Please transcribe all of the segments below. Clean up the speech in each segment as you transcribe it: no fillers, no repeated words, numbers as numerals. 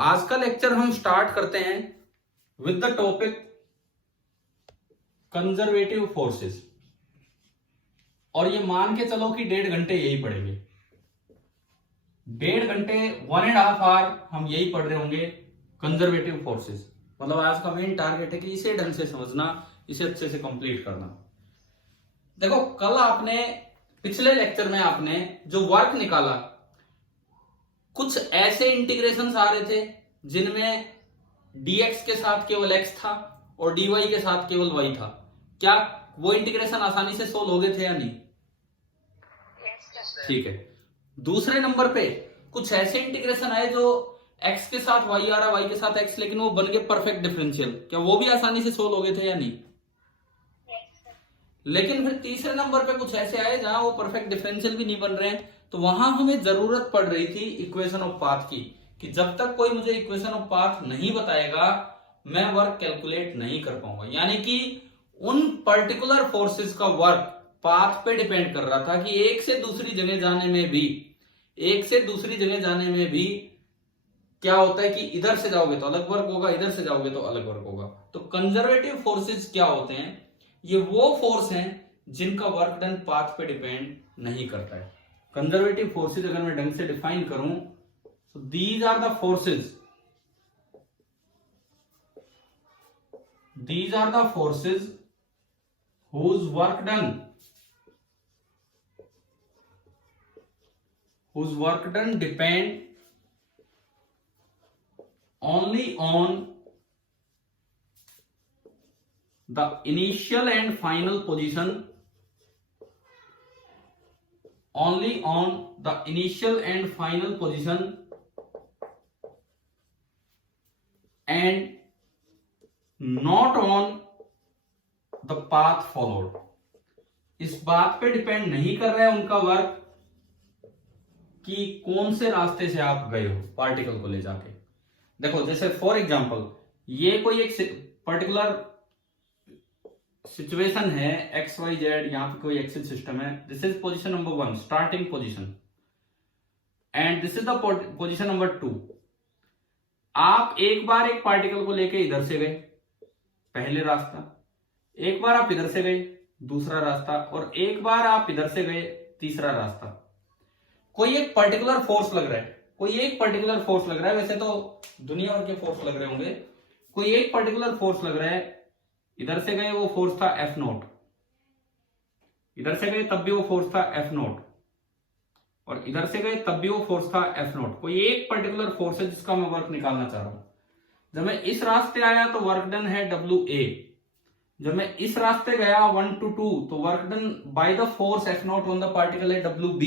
आज का लेक्चर हम स्टार्ट करते हैं with the topic conservative forces. और ये मान के चलो कि 1.5 घंटे यही पढ़ेंगे। 1.5 घंटे 1.5 आवर हम यही पढ़ रहे होंगे कंजर्वेटिव फोर्सेस। मतलब आज का मेन टारगेट है कि इसे ढंग से समझना, इसे अच्छे से कंप्लीट करना। देखो, कल आपने पिछले लेक्चर में आपने जो वर्क निकाला, कुछ ऐसे इंटीग्रेशंस आ रहे थे जिनमें dx के साथ केवल x था और dy के साथ केवल y था। क्या वो इंटीग्रेशन आसानी से सोल्व हो गए थे या नहीं? ठीक है। दूसरे नंबर पे कुछ ऐसे इंटीग्रेशन आए जो x के साथ y आ रहा, y के साथ x, लेकिन वो बन गए परफेक्ट डिफरेंशियल। क्या वो भी आसानी से सोल्व हो गए थे या नहीं? लेकिन फिर तीसरे नंबर पे कुछ ऐसे आए जहां वो परफेक्ट डिफरेंशियल भी नहीं बन रहे हैं, तो वहां हमें जरूरत पड़ रही थी इक्वेशन ऑफ पाथ की, कि जब तक कोई मुझे इक्वेशन ऑफ पाथ नहीं बताएगा मैं वर्क कैलकुलेट नहीं कर पाऊंगा। यानी कि उन पर्टिकुलर फोर्सेस का वर्क पाथ पे डिपेंड कर रहा था कि एक से दूसरी जगह जाने में भी क्या होता है कि इधर से जाओगे तो अलग वर्क होगा, इधर से जाओगे तो अलग वर्क होगा। तो कंजर्वेटिव फोर्सेस क्या होते हैं? ये वो फोर्स हैं जिनका वर्क डन पाथ पे डिपेंड नहीं करता है। कंजर्वेटिव फोर्सेस अगर मैं ढंग से डिफाइन करूं तो these are the forces whose work done depend only on the initial and final position, and not on the path followed. इस बात पे डिपेंड नहीं कर रहा है उनका वर्क कि कौन से रास्ते से आप गए हो पार्टिकल को ले जाके। देखो, जैसे फॉर एग्जांपल ये कोई एक पर्टिकुलर सिचुएशन है एक्स वाई जेड, यहां पे कोई एक्सिस सिस्टम है। This is position number 1, starting position, and this is the position number 2। आप एक बार एक पार्टिकल को लेके इधर से गए, पहले रास्ता, एक बार आप इधर से गए, दूसरा रास्ता, और एक बार आप इधर से गए, तीसरा रास्ता। कोई एक पर्टिकुलर फोर्स लग रहा है, वैसे तो दुनिया भर के फोर्स लग रहे होंगे। कोई एक पर्टिकुलर फोर्स लग रहा है, इधर से गए वो फोर्स था F0, इधर से गए तब भी वो फोर्स था F0, और इधर से गए तब भी वो फोर्स था F0। कोई एक पर्टिकुलर फोर्स है जिसका मैं वर्क निकालना चाह रहा हूं। जब मैं इस रास्ते आया तो वर्क डन है WA। जब मैं इस रास्ते गया 1 to 2 तो work done by the force F0 on the particle है WB।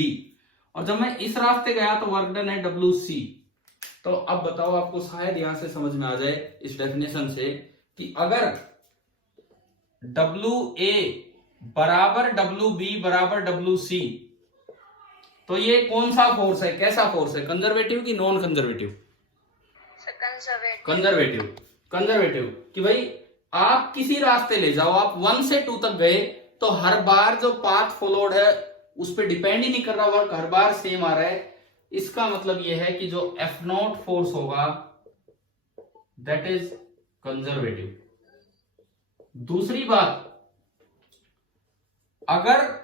और जब मैं इस रास्ते गया तो वर्क डन है WC। तो अब बताओ, आपको शायद यहां से समझ में आ जाए इस डेफिनेशन से कि अगर WA बराबर WB बराबर WC, तो ये कौन सा फोर्स है, कैसा फोर्स है, कंजर्वेटिव की नॉन कंजर्वेटिव? कंजर्वेटिव। कि भाई आप किसी रास्ते ले जाओ, आप 1 से 2 तक गए तो हर बार जो पाथ फॉलोड है उस पर डिपेंड ही नहीं कर रहा, वर्क हर बार सेम आ रहा है। इसका मतलब यह है कि जो F0 फोर्स होगा दैट इज कंजर्वेटिव। दूसरी बात, अगर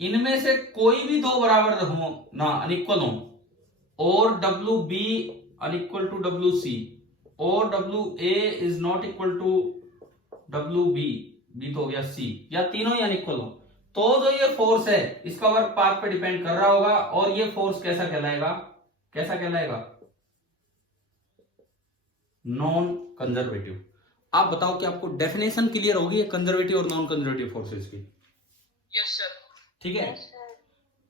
इनमें से कोई भी दो बराबर हो ना, अनइक्वल हो, और WB अनइक्वल टू WC और WA is not equal to WB, B तो हो गया C, या तीनों ही अनइक्वल हो, तो जो ये फोर्स है इसका वर्क पाथ पे डिपेंड कर रहा होगा, और ये फोर्स कैसा कहलाएगा? Non conservative. आप बताओ कि आपको डेफिनेशन क्लियर होगी कंजर्वेटिव और नॉन कंजर्वेटिव फोर्सेस की? Yes sir. ठीक है।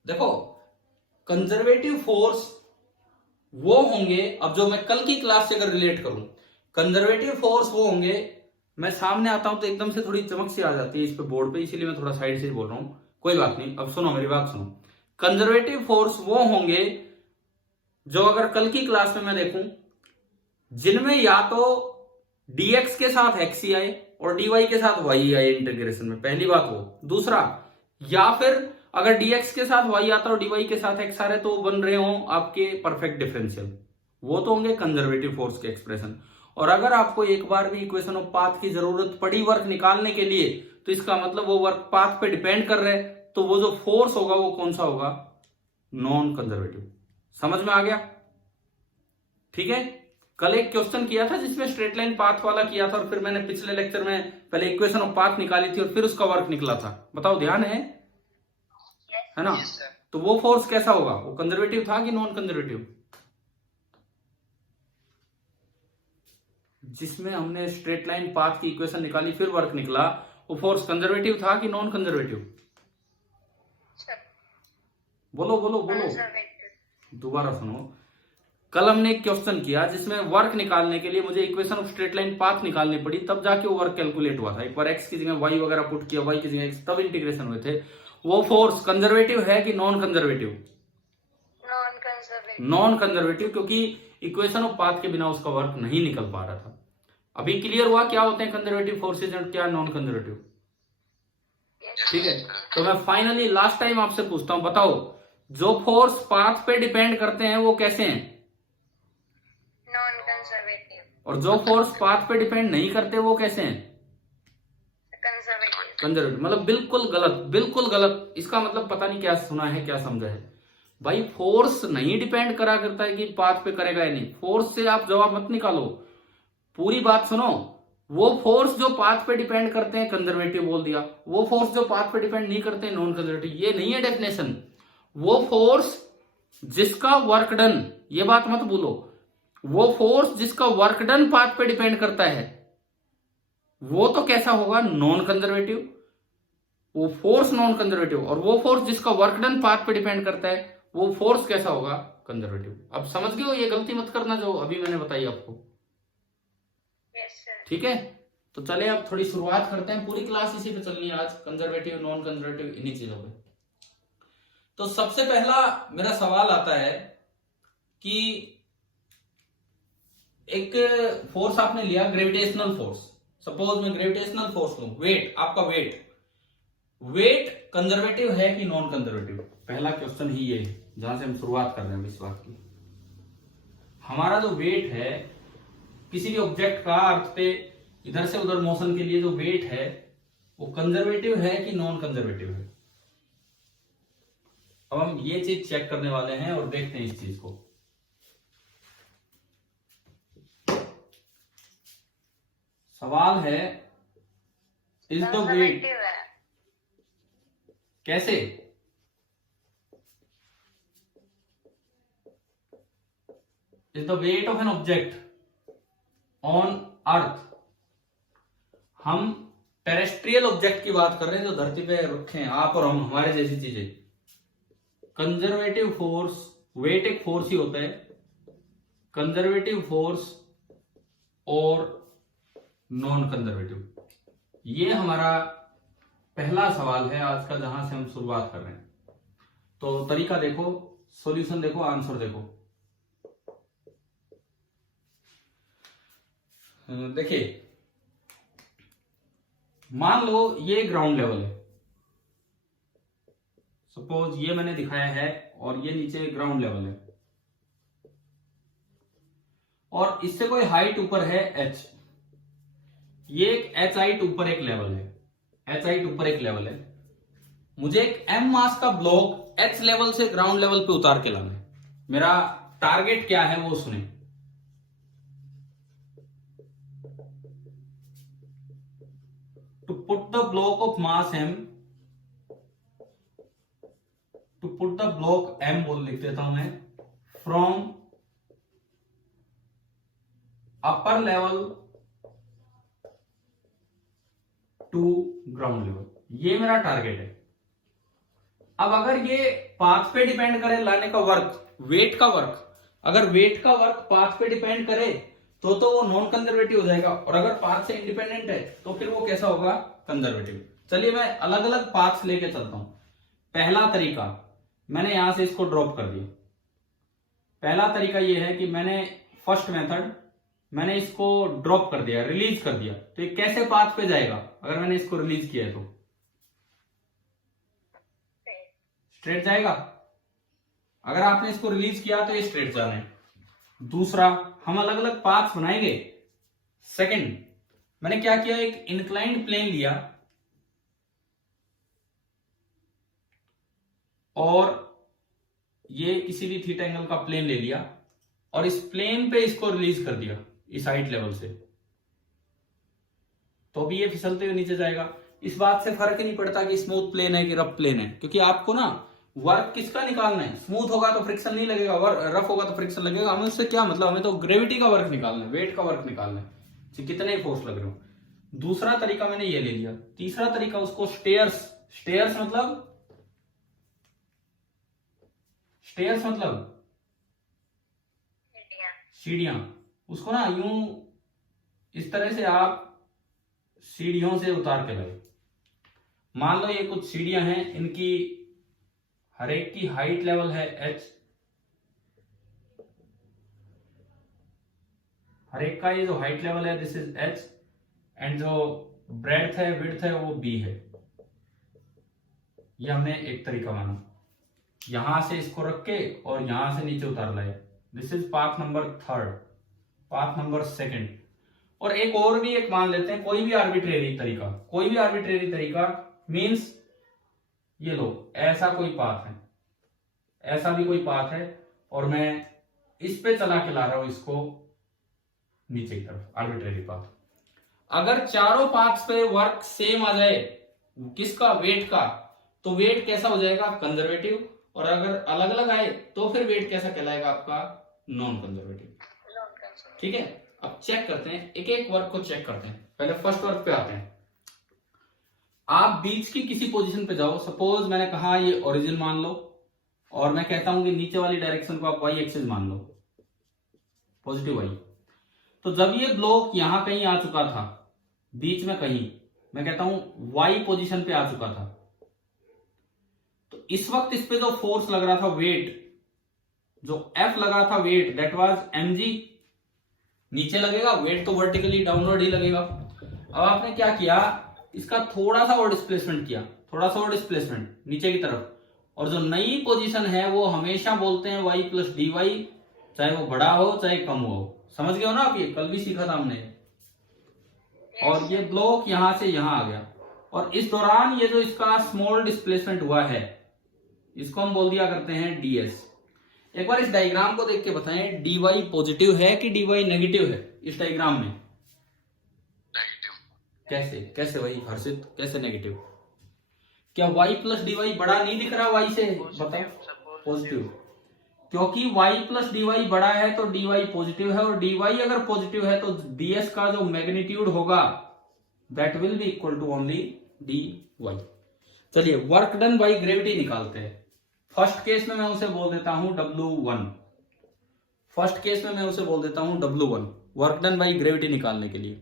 देखो, कंजर्वेटिव फोर्स वो होंगे, अब जो मैं कल की क्लास से अगर रिलेट करूं, कंजर्वेटिव फोर्स वो होंगे, मैं सामने आता हूं तो एकदम से थोड़ी चमक सी आ जाती है इस पे बोर्ड पे, इसीलिए मैं थोड़ा साइड से बोल रहा हूं, कोई बात नहीं। अब सुनो, मेरी बात सुनो। कंजर्वेटिव फोर्स वो होंगे जो अगर कल की क्लास में मैं देखूं, जिनमें या तो dx के साथ x ही आए और dy के साथ y आए इंटीग्रेशन में, पहली बात वो। दूसरा, या फिर अगर dx के साथ y आता है और dy के साथ x आ रहे तो बन रहे हो आपके परफेक्ट डिफरेंशियल। वो तो होंगे कंजर्वेटिव फोर्स के एक्सप्रेशन। और अगर आपको एक बार भी इक्वेशन ऑफ पाथ की जरूरत पड़ी वर्क निकालने के लिए, तो इसका मतलब वो वर्क पाथ पे डिपेंड कर रहे हैं, तो वो जो फोर्स होगा वो कौन सा होगा, नॉन कंजर्वेटिव। समझ में आ गया? ठीक है। कल एक क्वेश्चन किया था जिसमें स्ट्रेट लाइन पाथ वाला किया था, और फिर मैंने पिछले लेक्चर में पहले इक्वेशन ऑफ पाथ निकाली थी और फिर उसका वर्क निकला था। बताओ, ध्यान है ना? तो वो फोर्स कैसा होगा, वो कंजर्वेटिव था कि नॉन कंजर्वेटिव? जिसमें हमने स्ट्रेट लाइन पाथ की इक्वेशन निकाली फिर वर्क निकला, वो फोर्स कंजर्वेटिव था कि नॉन कंजर्वेटिव? बोलो बोलो बोलो, दोबारा सुनो। कल हमने एक क्वेश्चन किया जिसमें वर्क निकालने के लिए मुझे equation of straight line path निकालनी पड़ी, तब जाके वो वर्क कैलकुलेट हुआ था। एक बार एक्स की जगह वाई वगैरह पुट किया, वाई की जगह एक्स, तब इंटीग्रेशन हुए थे। वो फोर्स कंजर्वेटिव है कि नॉन कंजर्वेटिव? नॉन कंजर्वेटिव, क्योंकि इक्वेशन ऑफ पाथ के बिना उसका वर्क नहीं निकल पा रहा था। अभी क्लियर हुआ क्या होते हैं कंजर्वेटिव फोर्सेज और क्या नॉन कंजर्वेटिव? ठीक है। तो मैं फाइनली लास्ट टाइम आपसे पूछता हूं, बताओ, जो फोर्स पाथ पे डिपेंड करते हैं वो कैसे हैं? Non conservative. और जो फोर्स पाथ पे डिपेंड नहीं करते वो कैसे हैं? कंजर्वेटिव। कंजर्वेटिव। मतलब बिल्कुल गलत, बिल्कुल गलत। इसका मतलब पता नहीं क्या सुना है क्या समझा है भाई। फोर्स नहीं डिपेंड करा करता है कि पाथ पे करेगा या नहीं। फोर्स से आप जवाब मत निकालो, पूरी बात सुनो। वो फोर्स जो पाथ पे डिपेंड करते हैं कंजर्वेटिव बोल दिया, वो फोर्स जो पाथ पे डिपेंड नहीं करते हैं नॉन कंजर्वेटिव। ये नहीं है डेफिनेशन। वो फोर्स जिसका वर्क डन, ये बात मत भूलो, वो फोर्स जिसका वर्क डन पाथ पे डिपेंड करता है वो तो कैसा होगा, नॉन कंजर्वेटिव। वो फोर्स नॉन कंजर्वेटिव। और वो फोर्स जिसका वर्क डन पाथ पे डिपेंड करता है वो फोर्स कैसा होगा, कंजर्वेटिव। अब समझ गए हो? ये गलती मत करना जो अभी मैंने बताई आपको। ठीक है। तो चले अब थोड़ी शुरुआत करते हैं। पूरी क्लास इसी पे चलनी है आज, कंजर्वेटिव नॉन कंजर्वेटिव इन्हीं चीजों पे। तो सबसे पहला मेरा सवाल आता है कि एक फोर्स आपने लिया, ग्रेविटेशनल फोर्स। सपोज मैं ग्रेविटेशनल फोर्स लूं, वेट, आपका वेट कंजर्वेटिव है कि नॉन कंजर्वेटिव? पहला क्वेश्चन ही ये है जहां से हम शुरुआत कर रहे हैं इस बात की। हमारा जो वेट है किसी भी ऑब्जेक्ट का, अर्थ पे इधर से उधर मोशन के लिए जो वेट है वो कंजर्वेटिव है कि नॉन कंजर्वेटिव है? अब हम ये चीज चेक करने वाले हैं और देखते हैं इस चीज को। सवाल है, इज द वेट, कैसे? Is the weight of an object on earth, हम टेरेस्ट्रियल ऑब्जेक्ट की बात कर रहे हैं जो धरती पे रखे हैं आप और हम, हमारे जैसी चीजें। कंजर्वेटिव फोर्स, वेट एक फोर्स ही होता है, कंजर्वेटिव फोर्स और नॉन कंजर्वेटिव। ये हमारा पहला सवाल है आज का जहां से हम शुरुआत कर रहे हैं। तो तरीका देखो, सॉल्यूशन देखो, आंसर देखो। देखिए, मान लो ये ग्राउंड लेवल है, सपोज ये मैंने दिखाया है, और ये नीचे ग्राउंड लेवल है, और इससे कोई हाइट ऊपर है h। ये एक h हाइट ऊपर एक लेवल है, h हाइट ऊपर एक लेवल है। मुझे एक m मास का ब्लॉक h लेवल से ग्राउंड लेवल पे उतार के लाना है। मेरा टारगेट क्या है वो सुने। To put the block of mass m, to put the block m बोल लिख देता हूं मैं, from upper level to ground level, ये मेरा टारगेट है। अब अगर ये पाथ पे डिपेंड करे लाने का वर्क, वेट का वर्क, अगर वेट का वर्क पाथ पे डिपेंड करे तो वो नॉन कंजर्वेटिव हो जाएगा, और अगर पाथ से इंडिपेंडेंट है तो फिर वो कैसा होगा, कंजर्वेटिव। चलिए मैं अलग अलग पाथ्स लेके चलता हूं। पहला तरीका, मैंने यहां से इसको ड्रॉप कर दिया। पहला तरीका ये है कि मैंने फर्स्ट मेथड, मैंने इसको ड्रॉप कर दिया, रिलीज कर दिया। तो ये कैसे पाथ पे जाएगा अगर मैंने इसको रिलीज किया है? तो स्ट्रेट जाएगा। अगर आपने इसको रिलीज किया तो ये स्ट्रेट जाना है। दूसरा, हम अलग अलग पाथ बनाएंगे। सेकंड, मैंने क्या किया, एक इंक्लाइंड प्लेन लिया और ये किसी भी थीटा एंगल का प्लेन ले लिया और इस प्लेन पे इसको रिलीज कर दिया इस हाइट लेवल से, तो भी ये फिसलते हुए नीचे जाएगा। इस बात से फर्क ही नहीं पड़ता कि स्मूथ प्लेन है कि रफ प्लेन है, क्योंकि आपको ना वर्क किसका निकालना है। स्मूथ होगा तो फ्रिक्शन नहीं लगेगा, रफ होगा तो फ्रिक्शन लगेगा। हमें उससे क्या मतलब, हमें तो ग्रेविटी का वर्क निकालना है, वेट का वर्क निकालना है, कितने फोर्स लग रहे हो। दूसरा तरीका मैंने ये ले लिया। तीसरा तरीका, उसको स्टेयर्स, स्टेयर्स मतलब सीढ़ियां, उसको ना यूं इस तरह से आप सीढ़ियों से उतार के लाए। मान लो ये कुछ सीढ़ियां हैं, इनकी हर एक की हाइट लेवल है h, हर एक का ये जो हाइट लेवल है दिस इज h, एंड जो ब्रेड्थ है विड्थ है वो b है। ये हमने एक तरीका माना, यहां से इसको रख के और यहां से नीचे उतार लाए। This is path number third, path number second. और एक और भी एक मान लेते हैं, कोई भी आर्बिट्रेरी तरीका, मींस ये लो ऐसा कोई पाथ है, ऐसा भी कोई पाथ है और मैं इस पे चला के ला रहा हूं इसको नीचे की तरफ, आर्बिट्रेरी पाथ। अगर चारों पाथ्स पे वर्क सेम आ जाए, किसका, वेट का, तो वेट कैसा हो जाएगा, कंजर्वेटिव। और अगर अलग अलग आए तो फिर वेट कैसा कहलाएगा आपका, नॉन कंजर्वेटिव। ठीक है, अब चेक करते हैं, एक एक वर्क को चेक करते हैं। पहले फर्स्ट वर्क पे आते हैं। आप बीच की किसी पोजीशन पे जाओ, सपोज मैंने कहा ये ओरिजिन मान लो, और मैं कहता हूं कि नीचे वाली डायरेक्शन को आप वाई एक्सिस मान लो, पॉजिटिव वाई। तो जब ये ब्लॉक यहां कहीं आ चुका था, बीच में कहीं, मैं कहता हूं वाई पोजीशन पे आ चुका था, तो इस वक्त इस पे जो फोर्स लग रहा था, वेट जो F लगा था, वेट दैट वाज mg, नीचे लगेगा, वेट तो वर्टिकली डाउनवर्ड ही लगेगा। अब आपने क्या किया, इसका थोड़ा सा और डिस्प्लेसमेंट किया, थोड़ा सा और डिस्प्लेसमेंट नीचे की तरफ, और जो नई पोजीशन है वो हमेशा बोलते हैं y प्लस dy, चाहे वो बड़ा हो चाहे कम हो। समझ गए हो ना आप, ये कल भी सीखा था हमने। और ये ब्लॉक यहां से यहां आ गया, और इस दौरान ये जो इसका स्मॉल डिस्प्लेसमेंट हुआ है, इसको हम बोल दिया करते हैं ds। एक बार इस डायग्राम को देख के बताएं, dy पॉजिटिव है कि dy नेगेटिव है इस डायग्राम में? नेगेटिव। कैसे कैसे भाई हर्षित, कैसे नेगेटिव? क्या y प्लस dy बड़ा नहीं दिख रहा y से? बताओ, पॉजिटिव। क्योंकि y प्लस dy बड़ा है तो dy पॉजिटिव है, और dy अगर पॉजिटिव है तो ds का जो मैग्नीट्यूड होगा that will be equal to only dy। चलिए वर्क डन बाई ग्रेविटी निकालते हैं। फर्स्ट केस में मैं उसे बोल देता हूं W1, फर्स्ट केस में मैं उसे बोल देता हूं W1, work done by gravity निकालने के लिए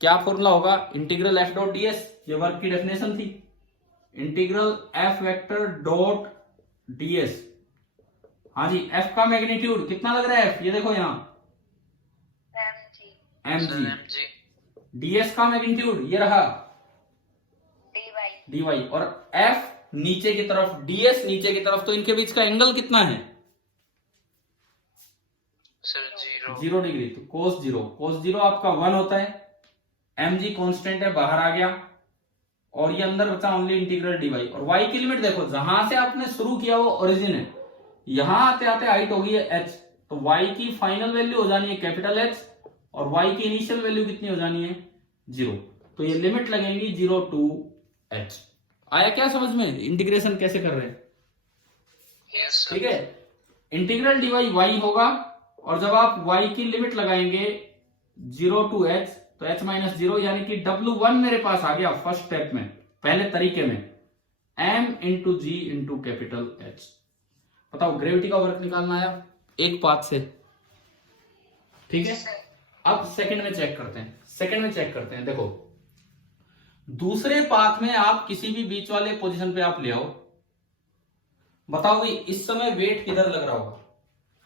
क्या फॉर्मूला होगा, इंटीग्रल f डॉट ds, ये वर्क की डेफिनेशन थी, integral f vector dot ds। हाँ जी, f का मैग्नीट्यूड कितना लग रहा है f, ये देखो यहाँ mg, ds का मैग्नीट्यूड ये रहा dy, और f नीचे की तरफ, ds नीचे की तरफ, तो इनके बीच का एंगल कितना है सर 0 डिग्री। तो cos 0, cos 0 आपका 1 होता है, mg कांस्टेंट है बाहर आ गया, और ये अंदर बचा ओनली इंटीग्रल dy। और y की लिमिट देखो, जहां से आपने शुरू किया वो ओरिजिन है, यहां आते आते हाइट होगी है h, तो y की फाइनल वैल्यू हो जानी है कैपिटल H, और y की इनिशियल वैल्यू कितनी हो जानी है 0। तो ये लिमिट लगेंगी 0 टू h। आया क्या समझ में, इंटीग्रेशन कैसे कर रहे हैं? यस ठीक है, इंटीग्रल dy y होगा, और जब आप y की लिमिट लगाएंगे 0 टू h, तो h माइनस 0, यानी कि W1 मेरे पास आ गया फर्स्ट स्टेप में, पहले तरीके में, m इंटू जी इंटू कैपिटल H। बताओ ग्रेविटी का वर्क निकालना आया एक पाथ से, ठीक है। अब सेकंड में चेक करते हैं, देखो दूसरे पाथ में आप किसी भी बीच वाले पोजीशन पे आप ले आओ, बताओ भाई इस समय वेट किधर लग रहा होगा,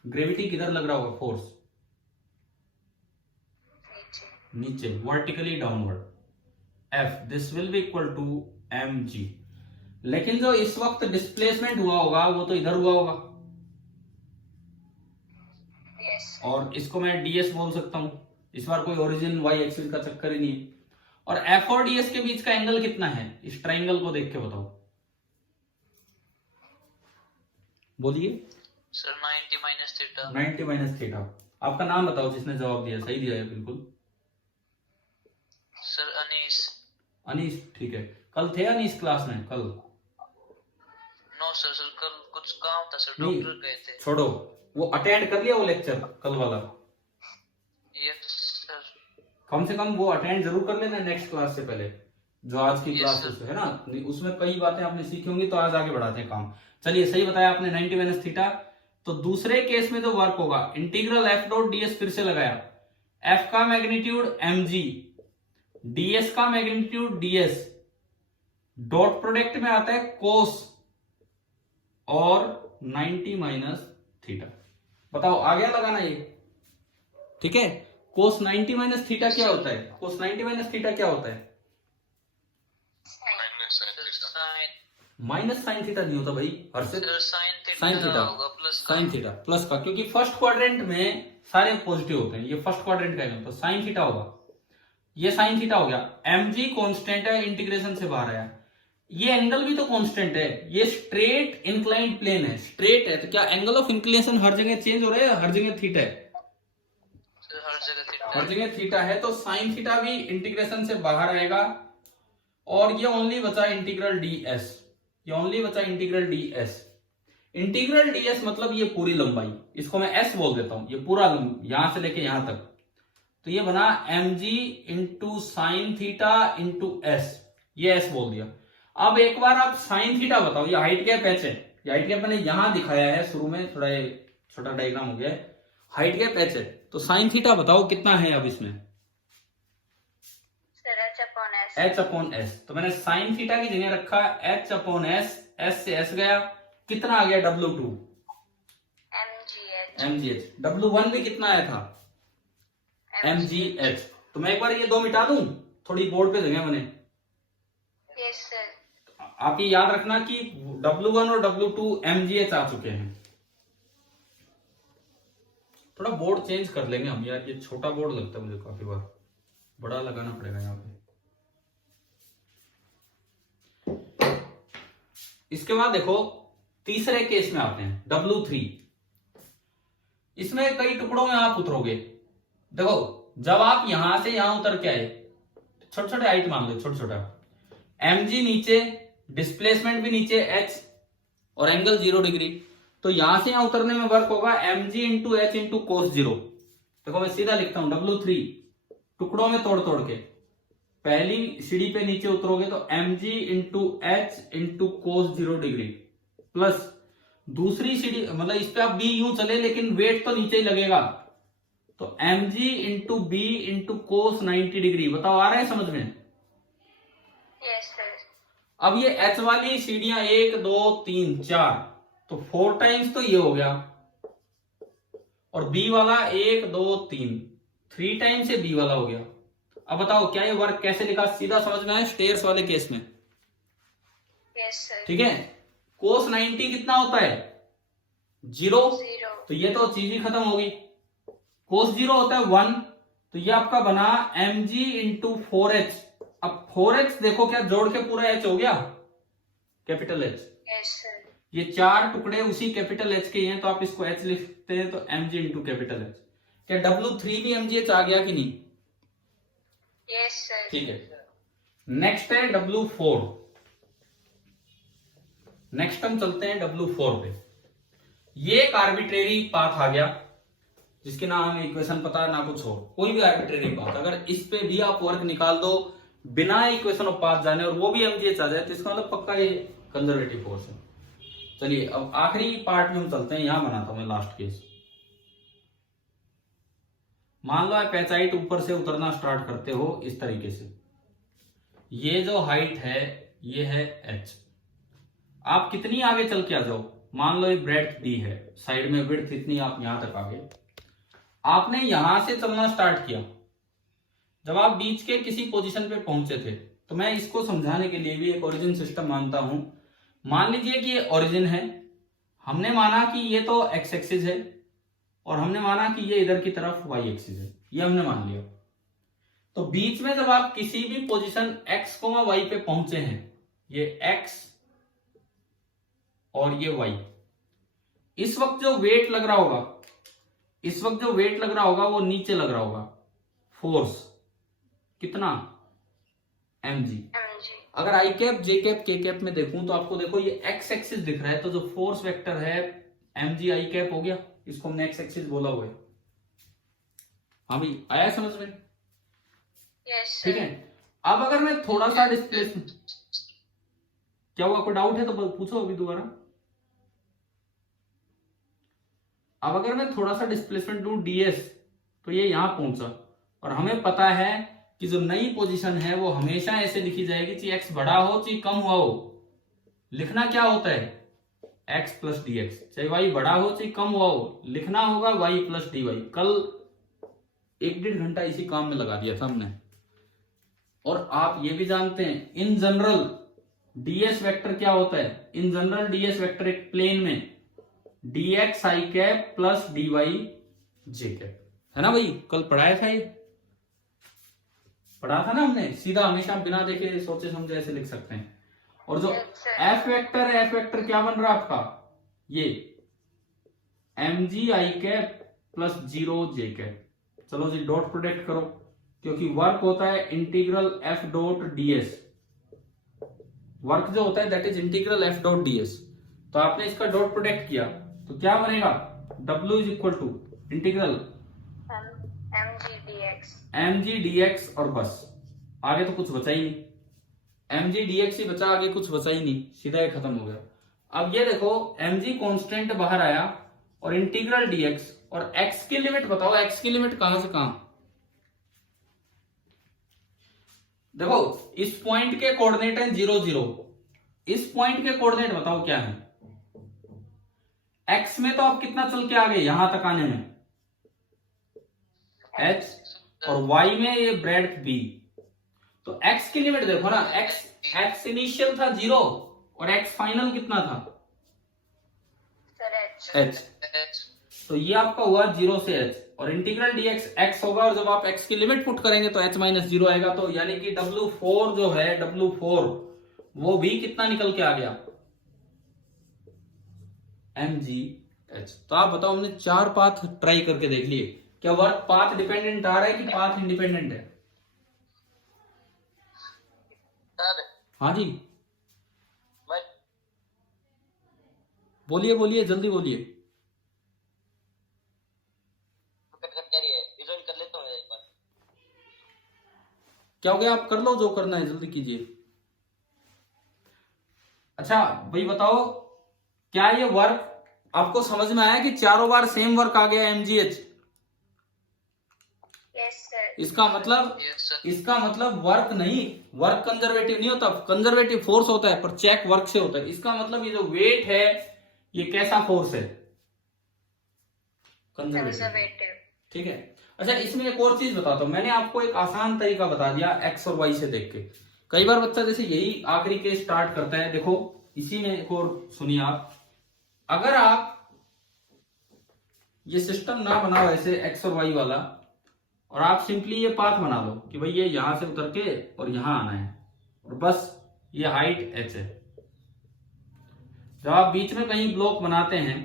ग्रेविटी किधर लग रहा होगा, फोर्स नीचे, vertically downward, F this will be equal to mg। लेकिन जो इस वक्त डिस्प्लेसमेंट हुआ होगा वो तो इधर हुआ होगा, Yes. और इसको मैं ds बोल सकता हूं। इस बार कोई ओरिजिन y एक्सिस का चक्कर ही नहीं है। और f और ds के बीच का एंगल कितना है, इस ट्राइंगल को देख के बताओ, बोलिए। Sir 90 minus theta. 90 minus theta. आपका नाम बताओ जिसने जवाब दिया, सही दिया है बिल्कुल। सर अनीस। अनीस, ठीक है। कल थे अनीस क्लास में? कल नो सर, सर कल कुछ काम था सर, नहीं, डॉक्टर गए थे। छोड़ो, वो अटेंड कर लिया वो लेक्चर कल वाला? Yes sir. कम से कम वो अटेंड जरूर कर लेना नेक्स्ट क्लास से पहले, जो आज की Yes, क्लास sir. है ना, उसमें कई बातें आपने सीखी होंगी, तो आज आगे बढ़ाते हैं काम। चलिए, सही बताया आपने 90 माइनस थीटा। तो दूसरे केस में जो वर्क होगा, इंटीग्रल एफ डॉट डीएस फिर से लगाया, एफ का मैग्नीट्यूड mg, ds का मैग्नीट्यूड ds, डॉट प्रोडक्ट में आता है कोस और 90 माइनस थीटा। बताओ आ गया लगाना ये? ठीक है। कोस 90 माइनस थीटा क्या होता है? कोस 90 माइनस थीटा क्या होता है? माइनस साइन थीटा नहीं होता भाई, हर्षित। साइन थीटा होगा प्लस साइन थीटा प्लस का, क्योंकि फर्स्ट क्वाड्रेंट में सारे पॉजिटिव होते हैं, ये फर्स्ट क्वाड्रेंट का है, तो साइन थीटा होगा। ये साइन थीटा हो गया। mg कांस्टेंट है, इंटीग्रेशन से बाहर आया। ये एंगल भी तो कांस्टेंट है, ये स्ट्रेट इंक्लाइंड प्लेन है, स्ट्रेट है, तो क्या एंगल ऑफ इंक्लिनेशन हर जगह चेंज हो रहा है? हर जगह थीटा है, हर जगह थीटा। हर जगह थीटा है, तो साइन थीटा भी इंटीग्रेशन से बाहर आएगा। और ये ओनली बचा इंटीग्रल ds, ये ओनली बचा इंटीग्रल ds। इंटीग्रल ds मतलब ये पूरी लंबाई, इसको मैं s बोल देता हूं, ये पूरा यहां से लेके यहां तक, तो ये बना mg into sine theta into s, ये s बोल दिया। अब एक बार आप साइन थीटा बताओ, ये हाइट गैप h है, ये हाइट गैप मैंने यहां दिखाया है शुरू में, थोड़ा ये छोटा डायग्राम हो गया है, हाइट गैप h है, तो साइन थीटा बताओ कितना है अब इसमें? Sir h upon s. h upon s, तो मैंने साइन थीटा की जगह रखा h अपॉन s, s से s गया, कितना आ गया? W2 mgh। W1 भी कितना आया था? mgh। तो मैं एक बार ये दो मिटा दूं, थोड़ी बोर्ड पे जगह बने। Yes sir. आप ये याद रखना कि W1 और W2 mgh आ चुके हैं। थोड़ा बोर्ड चेंज कर लेंगे हम यार, ये छोटा बोर्ड लगता है मुझे, काफी बार बड़ा लगाना पड़ेगा यहाँ पे। इसके बाद देखो तीसरे केस में आते हैं, W3। इसमें कई टुकड़ों में आप उतरोगे। देखो जब आप यहां से यहां उतर के आए, छोटे छोटे हाइट मान लो, छोटा छोटा, mg नीचे, डिस्प्लेसमेंट भी नीचे h, और एंगल 0 डिग्री, तो यहां से यहां उतरने में वर्क होगा mg into h into cos 0। देखो मैं सीधा लिखता हूं W3 टुकड़ों में तोड़ तोड़ के, पहली सीढ़ी पे नीचे उतरोगे तो mg into h into cos 0 degree, plus दूसरी सीढ़ी, मतलब इस पे आप b यूं चले लेकिन वेट तो नीचे ही लगेगा, तो mg into b into cos 90 degree. बताओ आ रहा है समझ में? Yes sir. अब ये h वाली सीढ़ियां 1 2 3 4, तो 4 टाइम्स तो ये हो गया, और b वाला 1 2 3, 3 टाइम्स से b वाला हो गया। अब बताओ क्या ये वर्क कैसे लिखा? सीधा समझ में आया स्टेयर्स वाले केस में? Yes sir. ठीक है। कोस 90 कितना होता है? 0, 0. तो ये तो चीज ही खत्म होगी। कोस 0 होता है 1, तो ये आपका बना mg इंटू 4h। अब 4h देखो क्या जोड़ के पूरा h हो गया, कैपिटल H। Yes sir. ये 4 टुकड़े उसी कैपिटल H के हैं, तो आप इसको h लिखते हैं, तो mg इंटू कैपिटल H। क्या W3 भी mgh आ गया कि नहीं? Yes sir. ठीक है। नेक्स्ट है W4। नेक्स्ट हम चलते हैं W4 पे। ये एक आर्बिट्रेरी पाथ आ गया, जिसके ना हमें इक्वेशन पता है ना कुछ हो, कोई भी आर्बिट्रेरी पाथ, अगर इस पे भी आप वर्क निकाल दो बिना इक्वेशन ऑफ पाथ जाने, और वो भी mgh आ जाए, तो इसका मतलब पक्का ये कंजर्वेटिव फोर्स है। चलिए अब आखिरी पार्ट में हम चलते हैं, यहां बनाता हूं मैं लास्ट केस। मान लो आप पैचाइट ऊपर से उतरना स्टार्ट करते हो इस तरीके से, ये जो हाइट है ये है h, आप कितनी आगे चल के आ जाओ, मान लो ये ब्रेड्थ d है, साइड में विड्थ इतनी, आप यहां तक आ गए। आपने यहां से चलना स्टार्ट किया, जब आप बीच के किसी पोजीशन पे पहुंचे थे, तो मैं इसको समझाने के लिए भी एक ओरिजिन सिस्टम मानता हूं। मान लीजिए कि ये ओरिजिन है, हमने माना कि ये तो एक्स एक्सिस है और हमने माना कि ये इधर की तरफ वाई एक्सिस है, ये हमने मान लिया। तो बीच में जब आप किसी भी पोजीशन x, y पे पहुंचे हैं, ये x और ये y, इस वक्त जो वेट लग रहा होगा, इस वक्त जो वेट लग रहा होगा वो नीचे लग रहा होगा, फोर्स कितना, mg। अगर आई कैप, जे कैप, के कैप में देखूं तो आपको देखो ये एक्स एक्सिस दिख रहा है, तो जो फोर्स वेक्टर है mg आई कैप हो गया, इसको हमने एक्स एक्सिस बोला हुआ है। हाँ भाई, आया समझ में? यस ठीक सर। है। अब अगर मैं थोड़ा सा डिस्प्लेसमेंट, क्या हुआ, कोई डाउट है तो पूछो अभी दोबारा। अब अगर मैं थोड़ा सा डिस्प्लेसमेंट लूं ds, तो ये यहां पहुंचा, और हमें पता है कि जो नई पोजीशन है वो हमेशा ऐसे लिखी जाएगी, चाहे x बड़ा हो चाहे कम हुआ हो, लिखना क्या होता है, x प्लस डी एक्स, चाहे y बड़ा हो चाहे कम हुआ हो, लिखना होगा y प्लस डी वाई। कल 1-1.5 घंटा इसी काम में लगा दिया था हमने। और आप ये भी जानते हैं इन जनरल ds वेक्टर क्या होता है, इन जनरल ds वेक्टर एक प्लेन में dx आई कैप प्लस dy जे कैप, है ना भाई? कल पढ़ाया था, ये पढ़ा था ना हमने। सीधा हमेशा बिना देखे सोचे समझे ऐसे लिख सकते हैं। और जो f वेक्टर है, f वेक्टर क्या बन रहा है आपका, ये mg आई कैप प्लस 0 जे कैप। चलो जी डॉट प्रोडक्ट करो, क्योंकि वर्क होता है integral f dot ds, work जो होता है that is integral f dot ds। तो आपने इसका डॉट प्रोडक्ट किया तो क्या बनेगा, w is equal to integral mg dx, और बस आगे तो कुछ बचा ही नहीं, mg dx ही बचा, आगे कुछ बचा ही नहीं, सीधा ही खत्म हो गया। अब ये देखो mg कांस्टेंट बाहर आया और इंटीग्रल dx, और x की लिमिट बताओ, x की लिमिट कहां से कहां, देखो इस पॉइंट के कोऑर्डिनेट है 0 0, इस पॉइंट के कोऑर्डिनेट बताओ क्या है। x में तो आप कितना चल के आ गए यहां तक आने में, h, और y में ये ब्रेड्थ b। तो x की लिमिट देखो ना, x इनिशियल था 0 और x फाइनल कितना था, h। तो ये आपका हुआ 0 से h, और इंटीग्रल dx x होगा, और जब आप x की लिमिट पुट करेंगे तो h माइनस 0 आएगा। तो यानी कि w4 जो है, w4 वो भी कितना निकल के आ गया, mgh। तो आप बताओ, हमने 4 पाथ ट्राई करके देख लिए, क्या वर्क पाथ डिपेंडेंट आ रहा है कि पाथ इंडिपेंडेंट है? हाँ जी बोलिए बोलिए, जल्दी बोलिए। क्या हो गया, आप कर लो जो करना है, जल्दी कीजिए। अच्छा भाई बताओ, क्या ये वर्क आपको समझ में आया कि चारों बार सेम वर्क आ गया mgh? इसका मतलब वर्क नहीं, वर्क कंजर्वेटिव नहीं होता, कंजर्वेटिव फोर्स होता है, पर चेक वर्क से होता है। इसका मतलब ये जो वेट है ये कैसा फोर्स है, कंजर्वेटिव। ठीक है। अच्छा इसमें एक और चीज बताता हूं, मैंने आपको एक आसान तरीका बता दिया एक्स और वाई से देख के। कई बार बच्चा जैसे यही आखिरी केस स्टार्ट करता है, देखो इसी में एक और सुनिए आप, अगर आप ये सिस्टम ना बनाओ ऐसे एक्स और वाई वाला, और आप सिंपली ये पाथ बना लो कि भाई ये यहां से उतर के और यहां आना है, और बस ये हाइट h है। जब आप बीच में कहीं ब्लॉक बनाते हैं